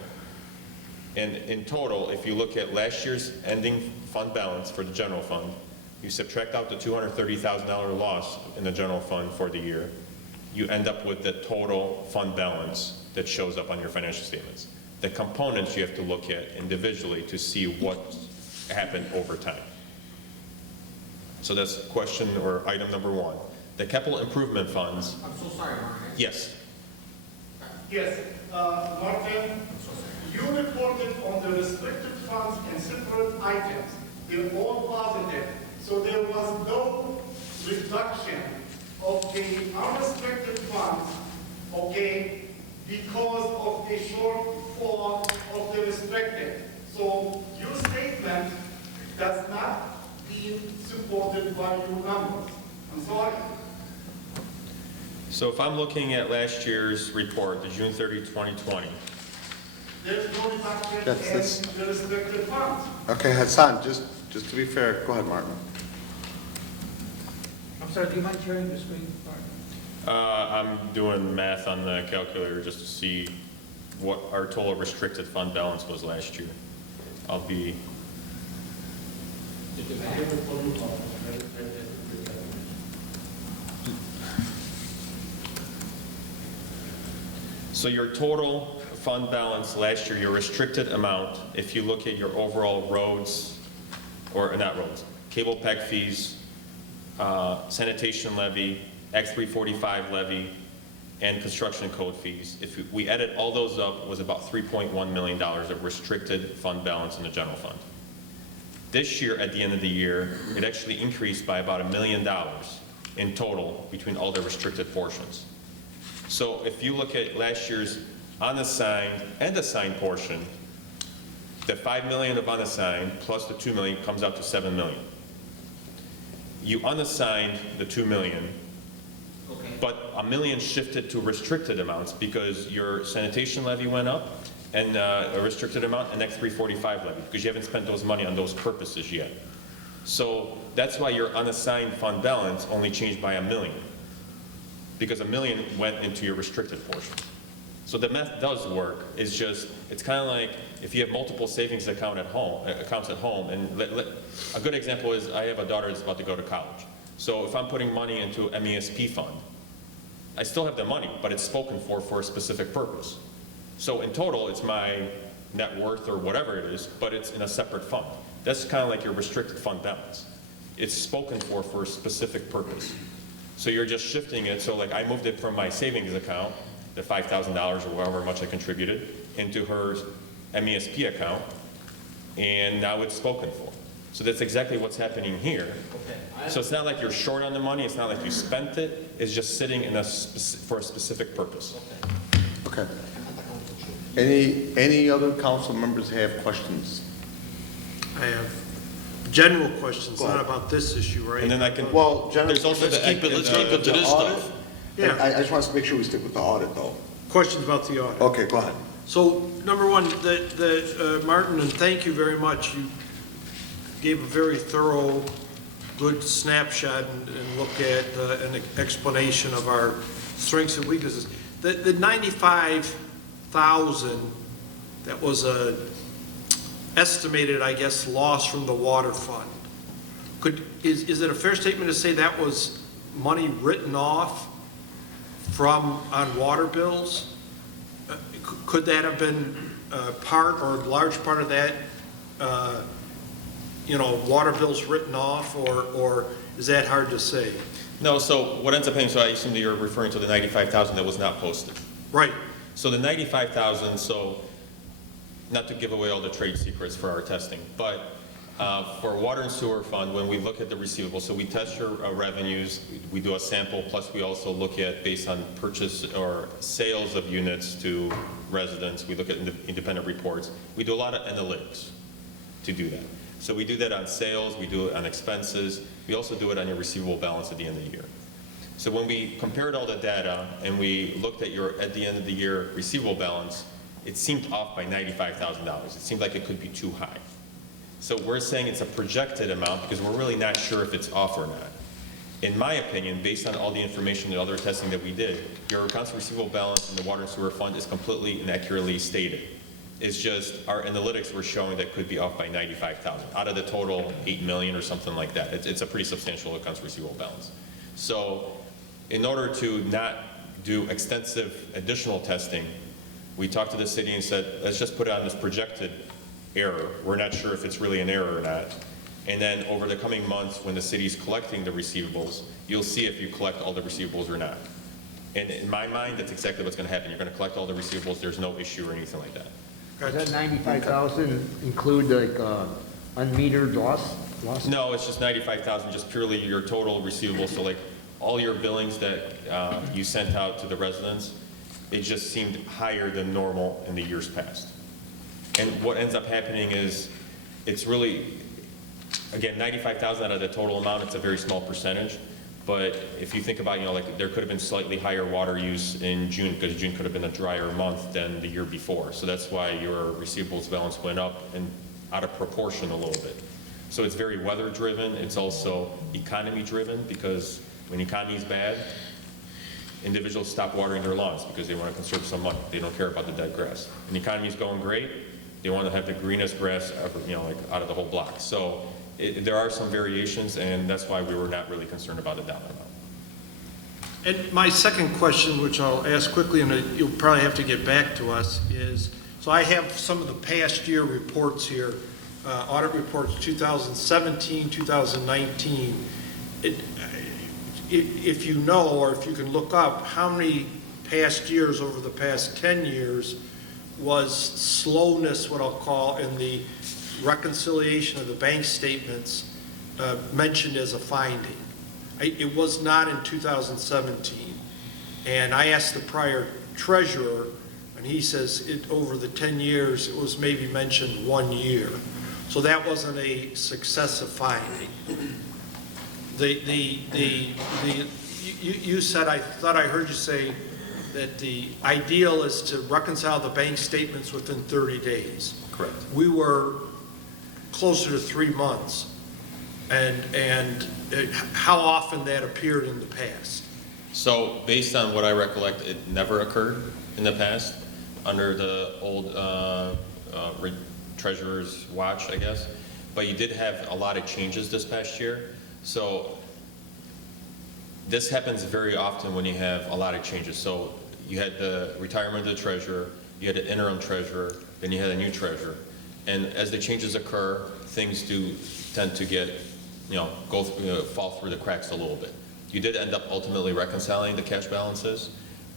And in total, if you look at last year's ending fund balance for the general fund, you subtract out the $230,000 loss in the general fund for the year, you end up with the total fund balance that shows up on your financial statements. The components you have to look at individually to see what happened over time. So that's question or item number one. The capital improvement funds. I'm so sorry, Martin. Yes. Yes, Martin, you reported on the restricted funds and separate items. They're all positive. So there was no reduction of the unrestricted funds, okay, because of the shortfall of the restricted. So your statement does not be supported by your numbers. I'm sorry. So if I'm looking at last year's report, the June 30, 2020, There's no reduction That's- in the restricted funds. Okay, Hassan, just to be fair, go ahead, Martin. I'm sorry, do you mind sharing the screen? I'm doing math on the calculator just to see what our total restricted fund balance was last year. I'll be, so your total fund balance last year, your restricted amount, if you look at your overall roads, or not roads, cable pack fees, sanitation levy, Act 345 levy, and construction code fees. If we added all those up, it was about $3.1 million of restricted fund balance in the general fund. This year, at the end of the year, it actually increased by about $1 million in total between all the restricted portions. So if you look at last year's unassigned and assigned portion, the $5 million of unassigned plus the $2 million comes out to $7 million. You unassigned the $2 million, but $1 million shifted to restricted amounts because your sanitation levy went up and a restricted amount, and Act 345 levy, because you haven't spent those money on those purposes yet. So that's why your unassigned fund balance only changed by $1 million, because $1 million went into your restricted portion. So the math does work. It's just, it's kind of like if you have multiple savings accounts at home, and a good example is I have a daughter that's about to go to college. So if I'm putting money into MESP fund, I still have the money, but it's spoken for a specific purpose. So in total, it's my net worth or whatever it is, but it's in a separate fund. That's kind of like your restricted fund balance. It's spoken for a specific purpose. So you're just shifting it. So like I moved it from my savings account, the $5,000 or however much I contributed, into her MESP account, and now it's spoken for. So that's exactly what's happening here. So it's not like you're short on the money, it's not like you spent it, it's just sitting in for a specific purpose. Okay. Any other council members have questions? I have general questions, Go ahead. not about this issue, right? And then I can, Well, generally. there's also Let's keep it to this stuff. Yeah. I just want to make sure we stick with the audit, though. Questions about the audit. Okay, go ahead. So, number one, Martin, and thank you very much. You gave a very thorough, good snapshot and look at an explanation of our strengths and weaknesses. The 95,000, that was a estimated, I guess, loss from the water fund. Is it a fair statement to say that was money written off on water bills? Could that have been part or a large part of that, water bills written off, or is that hard to say? no, so what ends up happening, so I assume that you're referring to the 95,000 that was not posted. Right. So the 95,000, so not to give away all the trade secrets for our testing, but for water and sewer fund, when we look at the receivables, so we test your revenues, we do a sample, plus we also look at based on purchase or sales of units to residents, we look at independent reports. We do a lot of analytics to do that. So we do that on sales, we do it on expenses, we also do it on your receivable balance at the end of the year. So when we compared all the data and we looked at your at the end of the year receivable balance, it seemed off by $95,000. It seemed like it could be too high. So we're saying it's a projected amount because we're really not sure if it's off or not. In my opinion, based on all the information and other testing that we did, your accounts receivable balance in the water and sewer fund is completely and accurately stated. It's just our analytics were showing that could be off by 95,000 out of the total 8 million or something like that. It's a pretty substantial accounts receivable balance. So in order to not do extensive additional testing, we talked to the city and said, let's just put it on this projected error. We're not sure if it's really an error or not. And then over the coming months, when the city's collecting the receivables, you'll see if you collect all the receivables or not. And in my mind, that's exactly what's going to happen. You're going to collect all the receivables. There's no issue or anything like that. Does that 95,000 include like unmetered loss? No, it's just 95,000, just purely your total receivables. So like all your billings that you sent out to the residents, it just seemed higher than normal in the years past. And what ends up happening is it's really, again, 95,000 out of the total amount, it's a very small percentage, But if you think about, like there could have been slightly higher water use in June, because June could have been a drier month than the year before. So that's why your receivables balance went up and out of proportion a little bit. So it's very weather driven. It's also economy driven, because when the economy is bad, individuals stop watering their lawns because they want to conserve some money. They don't care about the dead grass. And the economy is going great. They want to have the greenest grass ever, like out of the whole block. So there are some variations, and that's why we were not really concerned about the dollar amount. And my second question, which I'll ask quickly, and you'll probably have to get back to us, is, so I have some of the past year reports here, audit reports 2017, 2019. If you know, or if you can look up, how many past years over the past 10 years was slowness, what I'll call, in the reconciliation of the bank statements mentioned as a finding. It was not in 2017. And I asked the prior treasurer, and he says over the 10 years, it was maybe mentioned 1 year. So that wasn't a successive finding. You said, I thought I heard you say that the ideal is to reconcile the bank statements within 30 days. Correct. We were closer to 3 months. And how often that appeared in the past? So based on what I recollect, it never occurred in the past under the old treasurer's watch, I guess. But you did have a lot of changes this past year. So this happens very often when you have a lot of changes. So you had the retirement of the treasurer, you had an interim treasurer, then you had a new treasurer. And as the changes occur, things do tend to get, fall through the cracks a little bit. You did end up ultimately reconciling the cash balances,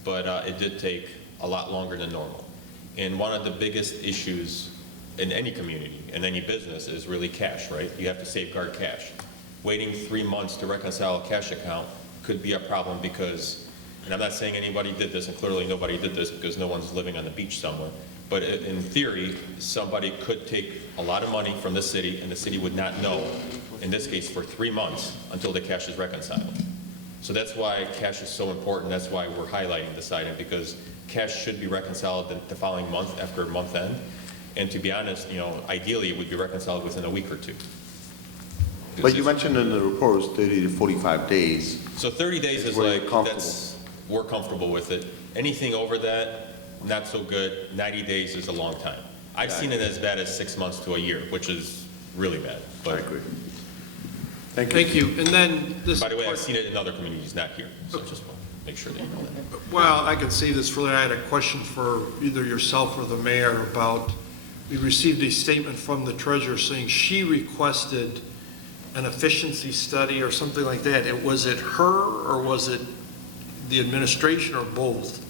but it did take a lot longer than normal. And one of the biggest issues in any community, in any business, is really cash, right? You have to safeguard cash. Waiting 3 months to reconcile a cash account could be a problem because, and I'm not saying anybody did this, and clearly nobody did this because no one's living on the beach somewhere, but in theory, somebody could take a lot of money from the city and the city would not know, in this case, for 3 months until the cash is reconciled. So that's why cash is so important. That's why we're highlighting this item, because cash should be reconciled the following month after month end. And to be honest, ideally it would be reconciled within a week or two. But you mentioned in the report it was 30 to 45 days. So 30 days is We're like, comfortable. we're comfortable with it. Anything over that, not so good. 90 days is a long time. I've seen it as bad as 6 months to a year, which is really bad. But I agree. Thank you. Thank you. And then this. by the way, I've seen it in other communities, not here. So just want to make sure that you know that. Well, I can say this for later. I had a question for either yourself or the mayor about, we received a statement from the treasurer saying she requested an efficiency study or something like that. Was it her or was it the administration or both?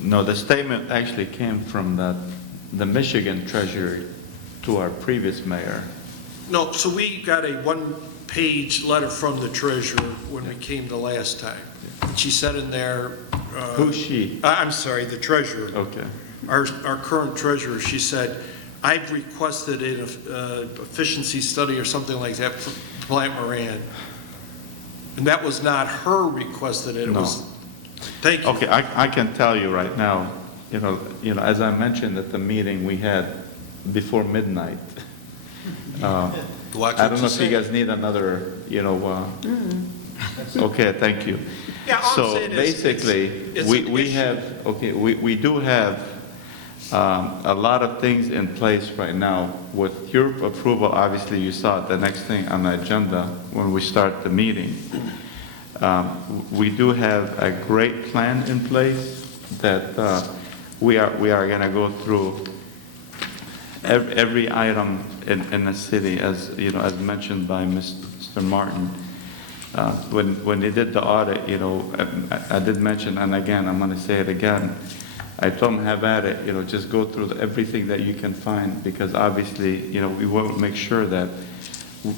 No, the statement actually came from the Michigan treasurer to our previous mayor. No, so we got a one-page letter from the treasurer when we came the last time. And she said in there. Who's she? I'm sorry, the treasurer. Okay. Our current treasurer, she said, I've requested an efficiency study or something like that for Plante Moran. And that was not her requested it. It No. was, thank you. Okay, I can tell you right now, as I mentioned at the meeting we had before midnight. I don't know if you guys need another, okay, thank you. Yeah, all I'm So saying is basically, it's an we issue. have, we do have a lot of things in place right now. With your approval, obviously you saw it, the next thing on the agenda when we start the meeting. We do have a great plan in place that we are going to go through every item in the city, as as mentioned by Mr. Martin. When they did the audit, I did mention, and again, I'm going to say it again, I told them, have at it, just go through everything that you can find, because obviously, we will make sure that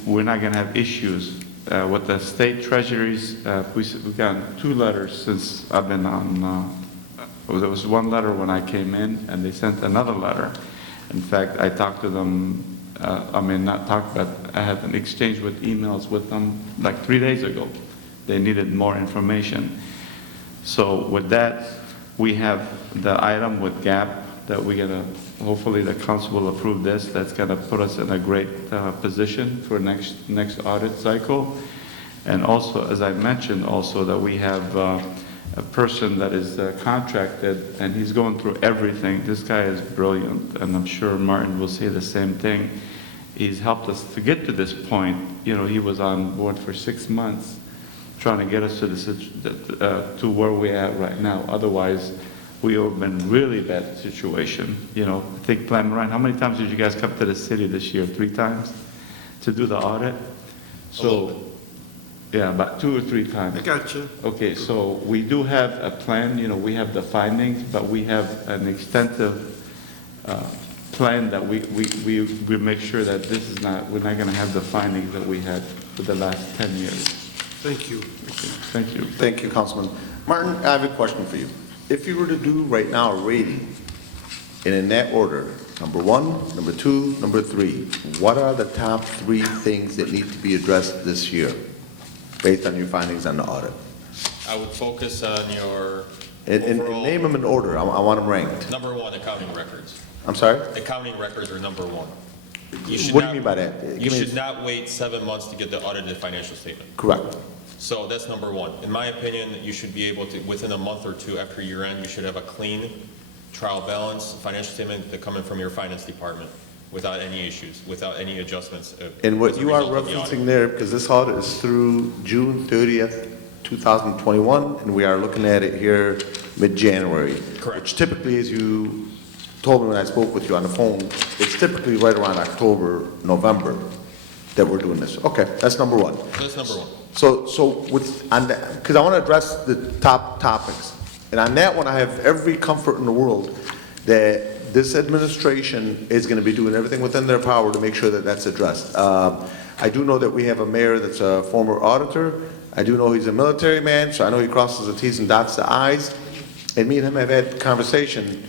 we're not going to have issues with the state treasuries. We've gotten 2 letters since I've been on, there was 1 letter when I came in, and they sent another letter. In fact, I talked to them, not talked, but I had an exchange with emails with them like 3 days ago, They needed more information. So with that, we have the item with GAP that we're gonna, hopefully the council will approve this. That's gonna put us in a great position for next audit cycle. And also, as I mentioned also, that we have a person that is contracted, and he's going through everything. This guy is brilliant, and I'm sure Martin will say the same thing. He's helped us to get to this point. You know, he was on board for 6 months trying to get us to to where we're at right now. Otherwise, we would have been in really bad situation. You know, I think Plante Moran, how many times did you guys come to the city this year? 3 times to do the audit? So, yeah, about 2 or 3 times. I got you. Okay, so we do have a plan, you know, we have the findings, but we have an extensive plan that we make sure that this is not, we're not gonna have the findings that we had for the last 10 years. Thank you. Okay, thank you. Thank you, Councilman. Martin, I have a question for you. If you were to do right now a rating, and in that order, number 1, number 2, number 3, what are the top 3 things that need to be addressed this year, based on your findings on the audit? I would focus on your And overall. name them in order. I want them ranked. Number 1, accounting records. I'm sorry? Accounting records are number 1. You should What do not- you mean by that? You Give me- should not wait 7 months to get the audited financial statement. Correct. So that's number 1. In my opinion, you should be able to, within a month or 2 after year end, you should have a clean trial balance financial statement that come in from your finance department without any issues, without any adjustments. And what as a you are result of the audit. referencing there, because this audit is through June 30th, 2021, and we are looking at it here mid-January. Correct. Which typically, as you told me when I spoke with you on the phone, it's typically right around October, November that we're doing this. Okay, that's number 1. That's number 1. So with, on that, because I want to address the top topics. And on that one, I have every comfort in the world that this administration is going to be doing everything within their power to make sure that that's addressed. I do know that we have a mayor that's a former auditor. I do know he's a military man, so I know he crosses the T's and dots the I's. And me and him have had conversation,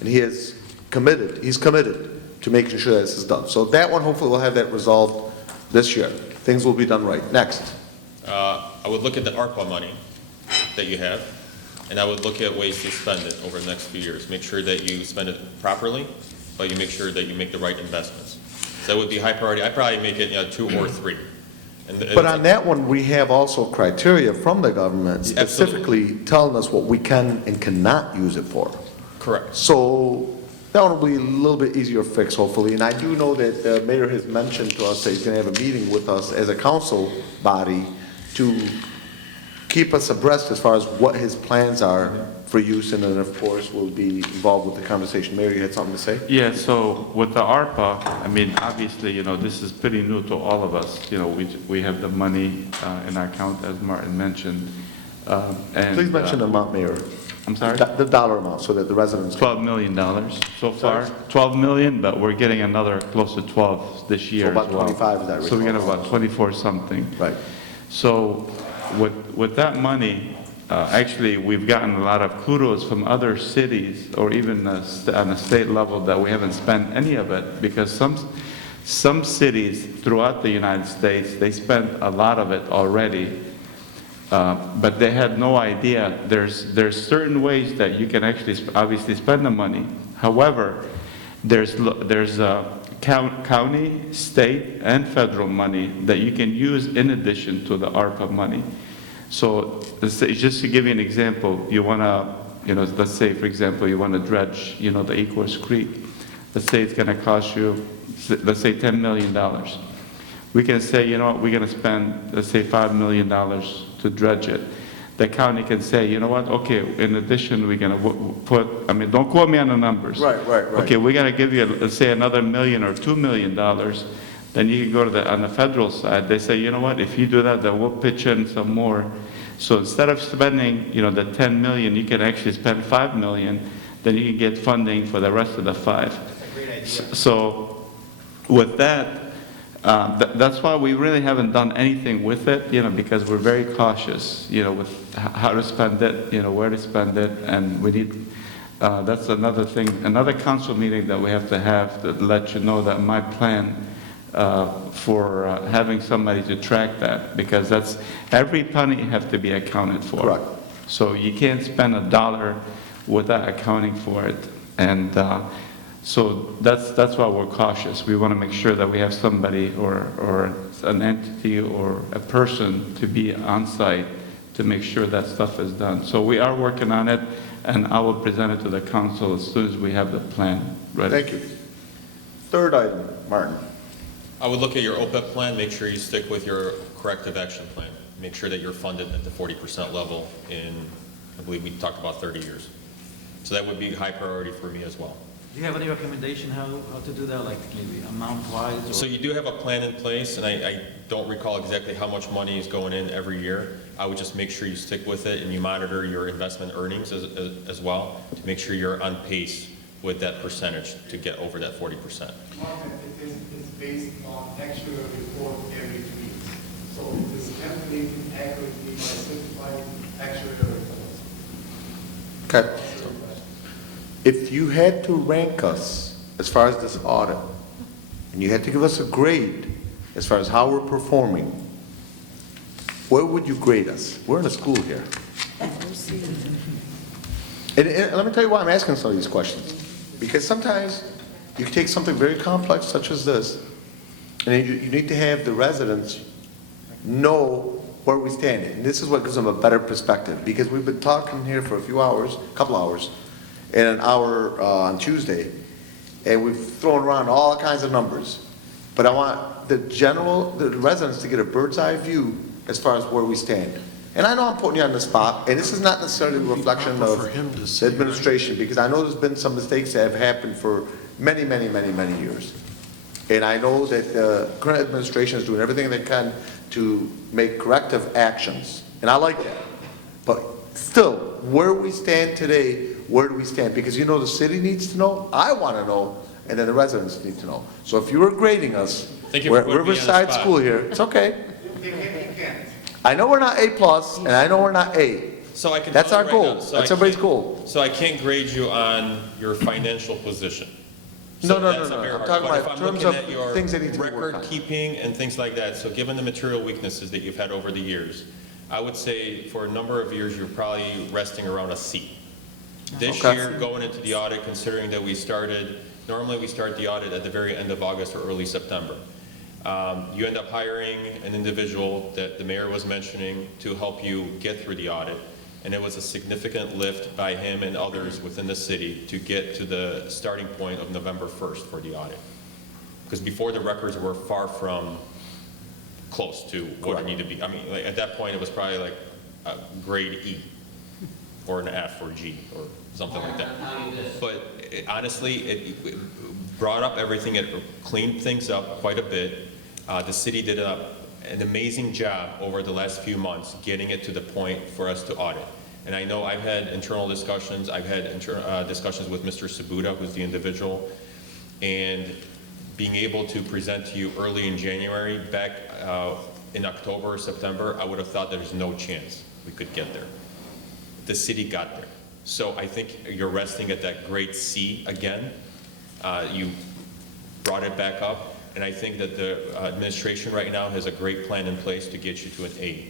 and he's committed to making sure this is done. So that one, hopefully we'll have that resolved this year. Things will be done right. Next. I would look at the ARPA money that you have, and I would look at ways to spend it over the next few years. Make sure that you spend it properly, but you make sure that you make the right investments. So that would be high priority. I'd probably make it 2 or 3. But on that one, we have also criteria from the government specifically telling us what we can and cannot use it for. Correct. So that one will be a little bit easier fix, hopefully. And I do know that the mayor has mentioned to us that he's going to have a meeting with us as a council body to keep us abreast as far as what his plans are for use, and then, of course, we'll be involved with the conversation. Mayor, you had something to say? Yeah, so with the ARPA, I mean, obviously, you know, this is pretty new to all of us. You know, we have the money in our account, as Martin mentioned. And Please mention the amount, Mayor. I'm sorry? The dollar amount, so that the residents. $12 million so far. 12 million, but we're getting another close to 12 this year So about as well. 25, is that right? So we get about 24 something. Right. So with that money, actually, we've gotten a lot of kudos from other cities, or even on a state level, that we haven't spent any of it, because some cities throughout the United States, they spent a lot of it already, but they had no idea. There's certain ways that you can actually obviously spend the money. However, there's county, state, and federal money that you can use in addition to the ARPA money. So just to give you an example, you want to, you know, let's say, for example, you want to dredge, you know, the Ecorse Creek. Let's say it's going to cost you, let's say $10 million. We can say, you know what, we're going to spend, let's say, $5 million to dredge it. The county can say, you know what, okay, in addition, we're going to put, I mean, don't quote me on the numbers. Right. Okay, we're going to give you, let's say, another $1 million or $2 million. Then you can go to on the federal side. They say, you know what, if you do that, then we'll pitch in some more. So instead of spending, you know, the 10 million, you can actually spend 5 million. Then you can get funding for the rest of the 5. That's a great idea. So with that, that's why we really haven't done anything with it, you know, because we're very cautious, you know, with how to spend it, you know, where to spend it, and we need, that's another thing, another council meeting that we have to let you know that my plan for having somebody to track that, because that's, every penny have to be accounted for. Correct. So you can't spend a dollar without accounting for it. And so that's why we're cautious. We want to make sure that we have somebody or an entity or a person to be on site to make sure that stuff is done. So we are working on it, and I will present it to the council as soon as we have the plan ready. Thank you. Third item, Martin. I would look at your OPEB plan, make sure you stick with your corrective action plan. Make sure that you're funded at the 40% level in, I believe we talked about 30 years. So that would be high priority for me as well. Do you have any recommendation how to do that, like maybe amount-wise? So you do have a plan in place, and I don't recall exactly how much money is going in every year. I would just make sure you stick with it and you monitor your investment earnings as well to make sure you're on pace with that percentage to get over that 40%. Martin, it is based on actual report every 2 weeks. So it is calculated accurately by certified actual reports. Okay. If you had to rank us as far as this audit, and you had to give us a grade as far as how we're performing, where would you grade us? We're in a school here. And let me tell you why I'm asking some of these questions. Because sometimes you can take something very complex such as this, and you need to have the residents know where we stand. And this is what gives them a better perspective, because we've been talking here for a few hours, a couple hours, and an hour on Tuesday, and we've thrown around all kinds of numbers. But I want the residents to get a bird's eye view as far as where we stand. And I know I'm putting you on the spot, and this is not necessarily a reflection of the administration, because I know there's been some mistakes that have happened for many, many, many, many years. And I know that the current administration is doing everything they can to make corrective actions, and I like that. But still, where we stand today, where do we stand? Because you know the city needs to know, I want to know, and then the residents need to know. So if you were grading us, Thank you we're for at putting me on the Riverside spot. School here, it's okay. You can't. I know we're not A+, and I know we're not A. So I can That's tell our you right goal. now, so That's I everybody's can't- goal. So I can't grade you on your financial position. No, So no, that's no, a no. very I'm hard- talking but about if in I'm terms looking of at your things that need to be worked on. record keeping and things like that, so given the material weaknesses that you've had over the years, I would say for a number of years, you're probably resting around a C. This Okay. year, going into the audit, considering that normally we start the audit at the very end of August or early September. You end up hiring an individual that the mayor was mentioning to help you get through the audit. And it was a significant lift by him and others within the city to get to the starting point of November 1st for the audit. Because before, the records were far from close to what it needed to be. I mean, like, at that point, it was probably like a grade E or an F or G or something like that. But honestly, it brought up everything, it cleaned things up quite a bit. The city did an amazing job over the last few months getting it to the point for us to audit. And I know I've had internal discussions, I've had discussions with Mr. Sabuda, who's the individual, and being able to present to you early in January, back in October or September, I would have thought there's no chance we could get there. The city got there. So I think you're resting at that grade C again. You brought it back up, and I think that the administration right now has a great plan in place to get you to an A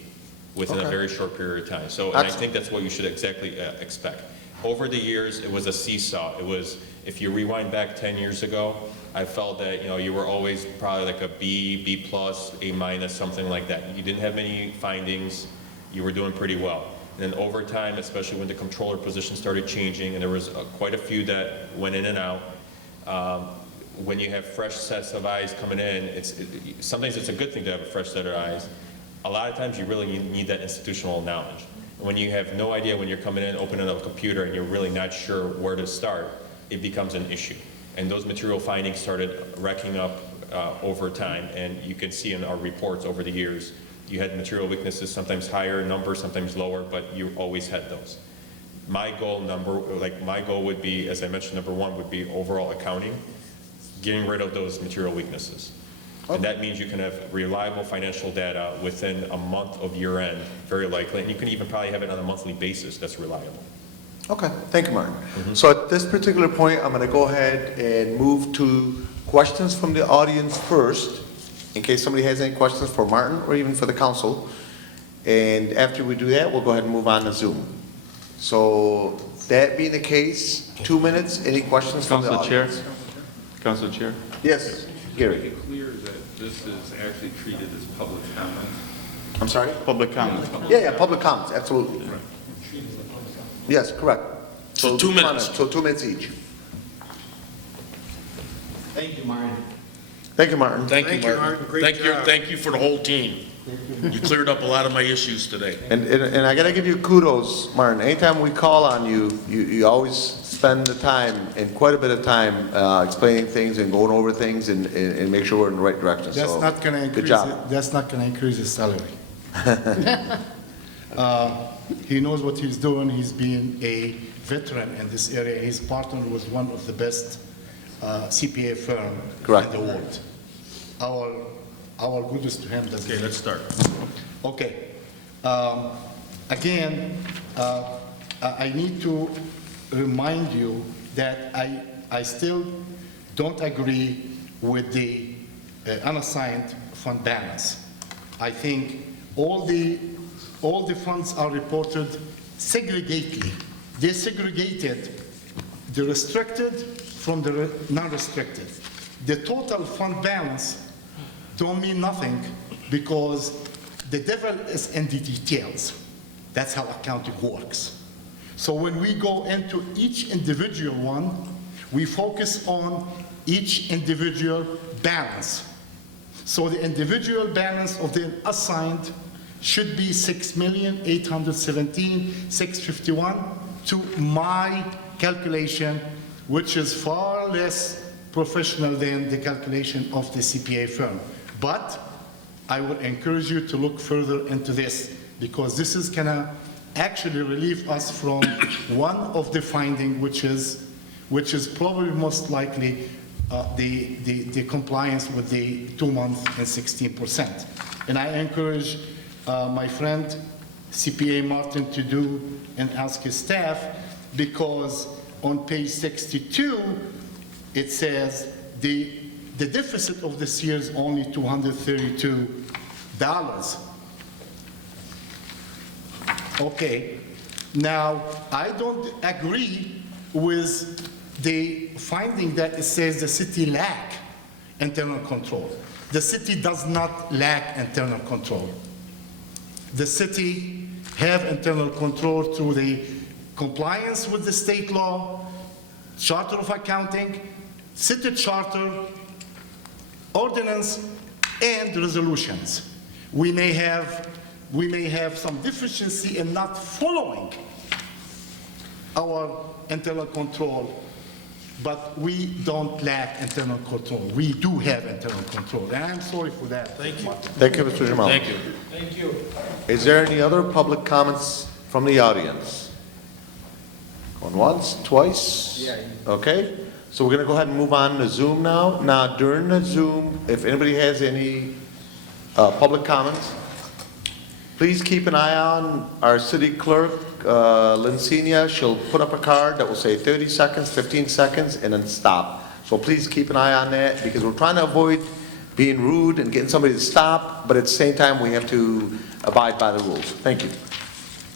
within a very short period of time. So, and I think that's what you should exactly expect. Over the years, it was a seesaw. It was, if you rewind back 10 years ago, I felt that, you were always probably like a B, B+, A-, something like that. You didn't have many findings. You were doing pretty well. And then over time, especially when the controller position started changing, and there was quite a few that went in and out, when you have fresh sets of eyes coming in, sometimes it's a good thing to have a fresh set of eyes. A lot of times you really need that institutional knowledge. And when you have no idea when you're coming in, opening up a computer, and you're really not sure where to start, it becomes an issue. And those material findings started racking up over time, and you can see in our reports over the years, you had material weaknesses, sometimes higher numbers, sometimes lower, but you always had those. My goal would be, as I mentioned, number one would be overall accounting, getting rid of those material weaknesses. And that means you can have reliable financial data within a month of year end, very likely, and you can even probably have it on a monthly basis that's reliable. Okay, thank you, Martin. So at this particular point, I'm going to go ahead and move to questions from the audience first, in case somebody has any questions for Martin or even for the council. And after we do that, we'll go ahead and move on to Zoom. So that being the case, 2 minutes, any questions from the Council Chair? audience? Council Chair? Yes, Make Gary. it clear that this is actually treated as public comment. I'm sorry? Public comment. Yeah, public comments, absolutely. Yes, correct. So 2 minutes. comments, So 2 minutes each. Thank you, Martin. Thank you, Martin. Thank you, Thank you, Martin. Martin. Great job. Thank you for the whole team. You cleared up a lot of my issues today. And I gotta give you kudos, Martin. Anytime we call on you, you always spend the time, and quite a bit of time, explaining things and going over things and make sure we're in the right direction. That's So, not gonna good increase, job. that's not gonna increase his salary. He knows what he's doing, he's been a veteran in this area, he's partnered with one of the best CPA firm Correct. in the world. Our goodness to him doesn't. Okay, let's start. Okay. Again, I need to remind you that I still don't agree with the unassigned fund balance. I think all the funds are reported segregatedly. They segregated the restricted from the non-restricted. The total fund balance don't mean nothing because the devil is in the details. That's how accounting works. So when we go into each individual one, we focus on each individual balance. So the individual balance of the assigned should be $6,817,651 to my calculation, which is far less professional than the calculation of the CPA firm. But I would encourage you to look further into this because this is gonna actually relieve us from one of the finding, which is probably most likely the compliance with the 2 month and 16%. And I encourage my friend CPA Martin to do and ask his staff because on page 62 it says the deficit of this year is only $232. Okay, now I don't agree with the finding that it says the city lack internal control. The city does not lack internal control. The city have internal control through the compliance with the state law, charter of accounting, city charter, ordinance, and resolutions. We may have some deficiency in not following our internal control, but we don't lack internal control. We do have internal control, and I'm sorry for that. Thank you. Thank you, Mr. Jamal. Thank you. Thank you. Is there any other public comments from the audience? Going once, twice? Yeah. Okay, so we're gonna go ahead and move on to Zoom now. Now, during the Zoom, if anybody has any public comments, please keep an eye on our city clerk, Lincenia. She'll put up a card that will say 30 seconds, 15 seconds, and then stop. So please keep an eye on that because we're trying to avoid being rude and getting somebody to stop, but at the same time, we have to abide by the rules. Thank you.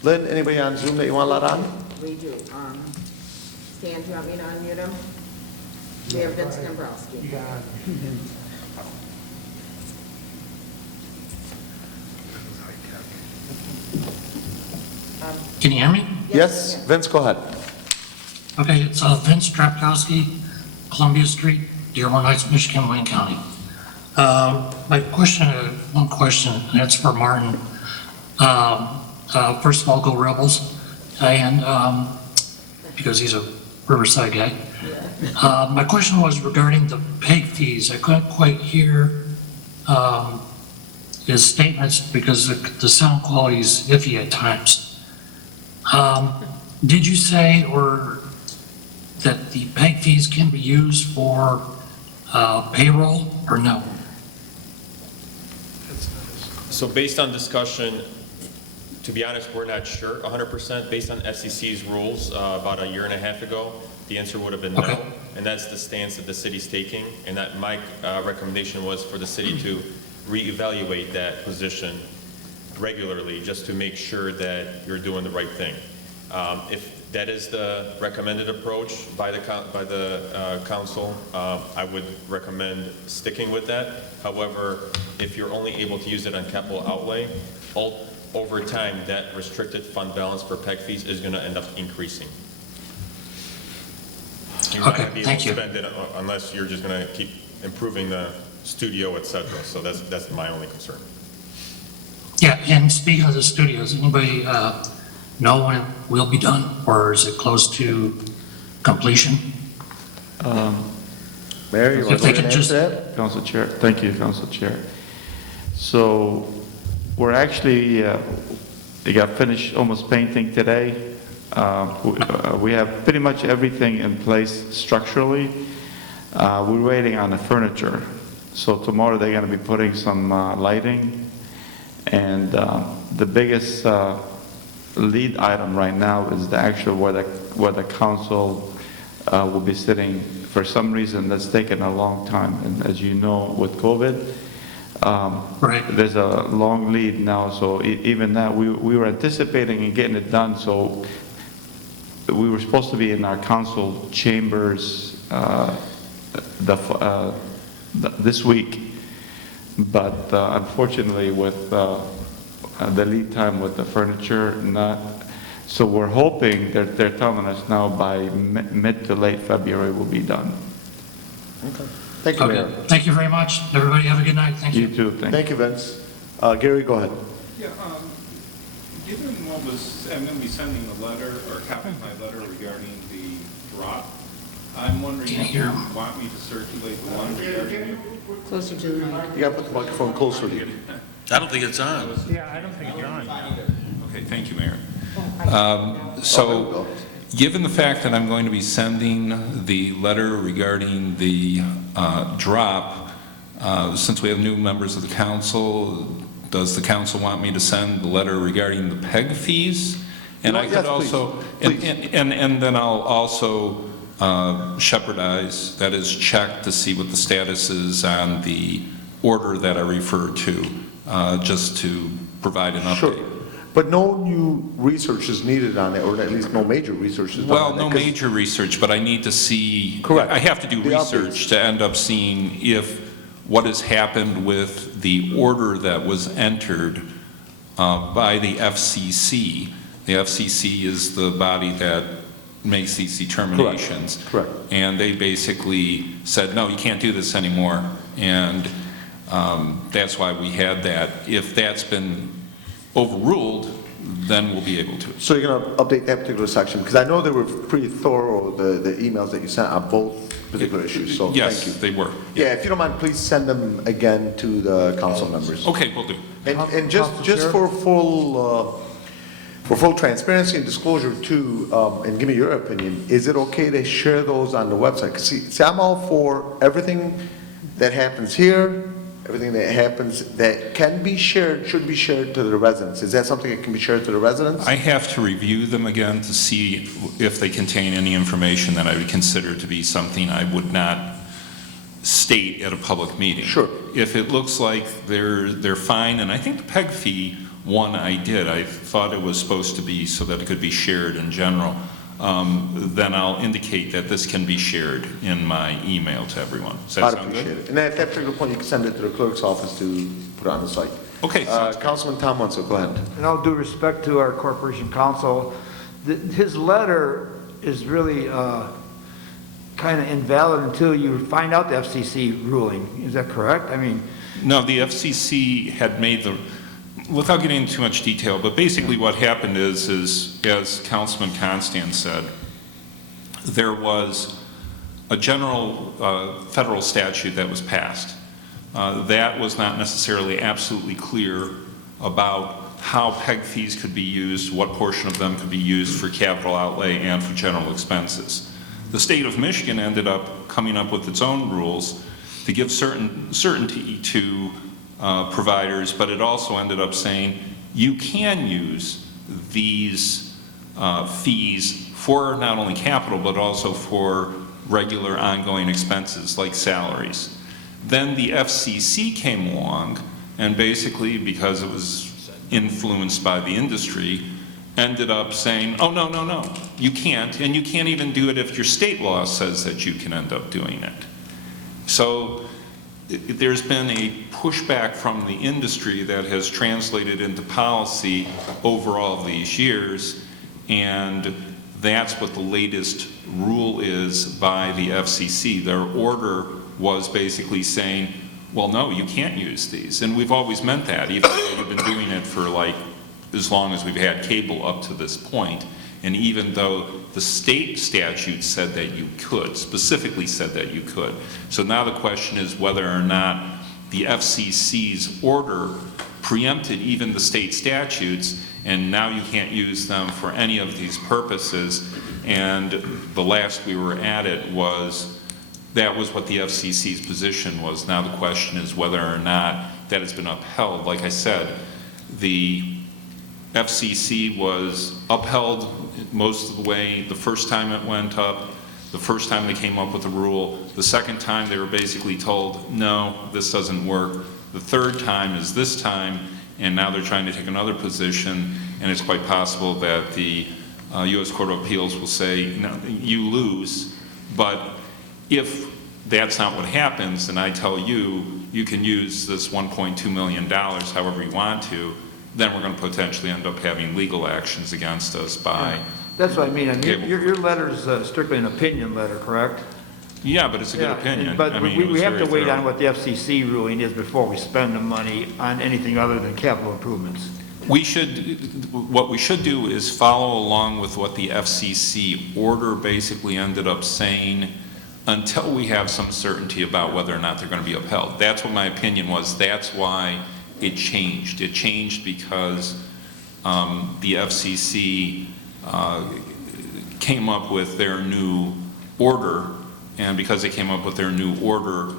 Lynn, anybody on Zoom that you want to let on? We do. Stan, do you want me to unmute him? We have Vince Dombrowski. Can you hear me? Yes, Vince, go ahead. Okay, it's Vince Drapkowski, Columbia Street, Dearborn Heights, Michigan, Wayne County. My question, one question, and that's for Martin. First of all, go Rebels, and because he's a Riverside guy. My question was regarding the PEG fees. I couldn't quite hear his statements because the sound quality is iffy at times. Did you say or that the PEG fees can be used for payroll or no? So based on discussion, to be honest, we're not sure 100%. Based on FCC's rules about a year and a half ago, the answer would have been no. Okay. And that's the stance that the city's taking. And that my recommendation was for the city to reevaluate that position regularly just to make sure that you're doing the right thing. If that is the recommended approach by the council, I would recommend sticking with that. However, if you're only able to use it on capital outlay, over time, that restricted fund balance for PEG fees is going to end up increasing. You're not going to be able to spend it unless you're just going to keep improving the studio, et cetera. So that's my only concern. Yeah, and speaking of the studios, anybody know when it will be done, or is it close to completion? Mayor, you want they to can answer just- that? Council Chair, thank you, Council Chair. So we're actually, they got finished almost painting today. We have pretty much everything in place structurally. We're waiting on the furniture. So tomorrow they're going to be putting some lighting. And the biggest lead item right now is the actual where the council will be sitting. For some reason, that's taken a long time. And as you know, with COVID, there's a long lead now. So even that, we were anticipating and getting it done. So we were supposed to be in our council chambers this week. But unfortunately, with the lead time with the furniture, not. So we're hoping, they're telling us now by mid to late February will be done. Okay. Thank you, Mayor. Thank you very much. Everybody have a good night. Thank you. You too, Thank you, Vince. Gary, go ahead. Yeah, given what was, I'm going to be sending a letter, or a copy of my letter regarding the drop, I'm wondering if you want me to circulate the one regarding... Closer to the mic. You got to put the microphone closer to you. I don't think it's on. Yeah, I don't think it's on. Okay, thank you, Mayor. So, given the fact that I'm going to be sending the letter regarding the drop, since we have new members of the council, does the council want me to send the letter regarding the PEG fees? And I could also, and then I'll also shepherdize, that is, check to see what the status is on the order that I referred to, just to provide an update. Sure. But no new research is needed on it, or at least no major research is done on it. Well, no major research, but I need to see. Correct. I have to do research to end up seeing if what has happened with the order that was entered by the FCC. The FCC is the body that makes these determinations. Correct. And they basically said, no, you can't do this anymore. And that's why we had that. If that's been overruled, then we'll be able to. So you're going to update that particular section? Because I know they were pretty thorough, the emails that you sent on both particular issues, so yes, thank you. They were. Yeah, if you don't mind, please send them again to the council members. Okay, will do. And just for full transparency and disclosure too, and give me your opinion, is it okay to share those on the website? 'Cause see, I'm all for everything that happens here, everything that happens that can be shared, should be shared to the residents. Is that something that can be shared to the residents? I have to review them again to see if they contain any information that I would consider to be something I would not state at a public meeting. Sure. If it looks like they're fine, and I think the PEG fee one I did, I thought it was supposed to be so that it could be shared in general, then I'll indicate that this can be shared in my email to everyone. Does that I'd sound appreciate good? it. And at that particular point, you can send it to the clerk's office to put it on the site. Okay. Councilman Tom Wenzel, go ahead. In all due respect to our corporation counsel, his letter is really kind of invalid until you find out the FCC ruling. Is that correct? I mean... No, the FCC had made the, without getting into too much detail, but basically what happened is as Councilman Constant said, there was a general federal statute that was passed. That was not necessarily absolutely clear about how PEG fees could be used, what portion of them could be used for capital outlay and for general expenses. The state of Michigan ended up coming up with its own rules to give certainty to providers, but it also ended up saying you can use these fees for not only capital but also for regular ongoing expenses like salaries. Then the FCC came along and basically, because it was influenced by the industry, ended up saying, oh, no, no, no, you can't, and you can't even do it if your state law says that you can end up doing it. So there's been a pushback from the industry that has translated into policy over all these years, and that's what the latest rule is by the FCC. Their order was basically saying, well, no, you can't use these. And we've always meant that, even though we've been doing it for like as long as we've had cable up to this point. And even though the state statute said that you could, specifically said that you could. So now the question is whether or not the FCC's order preempted even the state statutes, and now you can't use them for any of these purposes. And the last we were at it was, that was what the FCC's position was. Now the question is whether or not that has been upheld. Like I said, the FCC was upheld most of the way the first time it went up, the first time they came up with the rule. The second time they were basically told, no, this doesn't work. The third time is this time, and now they're trying to take another position, and it's quite possible that the U.S. Court of Appeals will say, no, you lose. But if that's not what happens, then I tell you, you can use this $1.2 million however you want to, then we're going to potentially end up having legal actions against us by... That's what I mean. Your letter is strictly an opinion letter, correct? Yeah, but it's a good opinion. But I mean, we have to wait thorough. on what the FCC ruling is before we spend the money on anything other than capital improvements. What we should do is follow along with what the FCC order basically ended up saying until we have some certainty about whether or not they're going to be upheld. That's what my opinion was. That's why it changed. It changed because the FCC came up with their new order, and because they came up with their new order,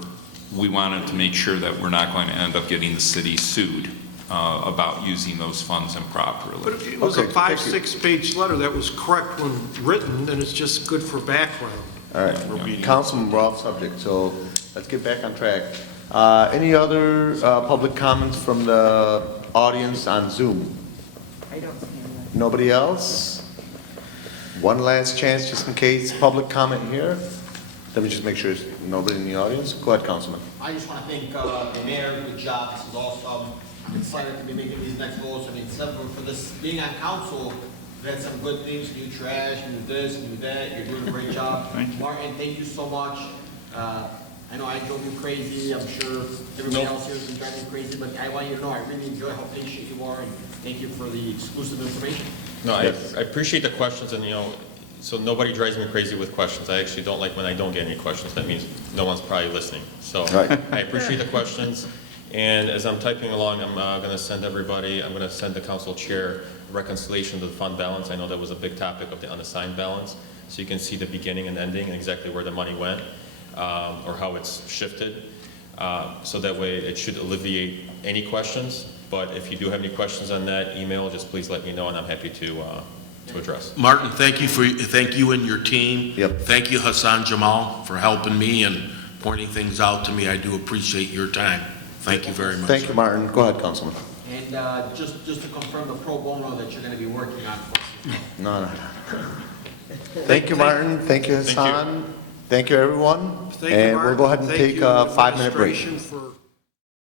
we wanted to make sure that we're not going to end up getting the city sued about using those funds improperly. But if it was a 5-6 page letter that was correct when written, then it's just good for background. All right, Councilman, we're off subject, so let's get back on track. Any other public comments from the audience on Zoom? I don't see any. Nobody else? One last chance, just in case, public comment here. Let me just make sure there's nobody in the audience. Go ahead, Councilman. I just want to thank the mayor, good job, this is awesome. I'm excited to be making these next goals. I mean, for this, being on council, we've had some good things, new trash, new this, new that, you're doing a great job. Martin, thank you so much. I know I drove you crazy, I'm sure everybody else here has been driving you crazy, but I want you to know I really enjoy how patient you are, and thank you for the exclusive information. No, I appreciate the questions, and so nobody drives me crazy with questions. I actually don't like when I don't get any questions. That means no one's probably listening. So I appreciate the questions. And as I'm typing along, I'm going to send the council chair reconciliation of the fund balance. I know that was a big topic of the unassigned balance. So you can see the beginning and ending and exactly where the money went or how it's shifted. So that way it should alleviate any questions. But if you do have any questions on that email, just please let me know, and I'm happy to address. Martin, thank you and your team. Yep. Thank you, Hassan Jamal, for helping me and pointing things out to me. I do appreciate your time. Thank you very much. Thank you, Martin. Go ahead, Councilman. And just to confirm the pro bono that you're going to be working on. No. Thank you, Martin. Thank you, Hassan. Thank you, everyone. Thank you, And Mark. we'll go ahead and Thank take you, a 5-minute break. administration, for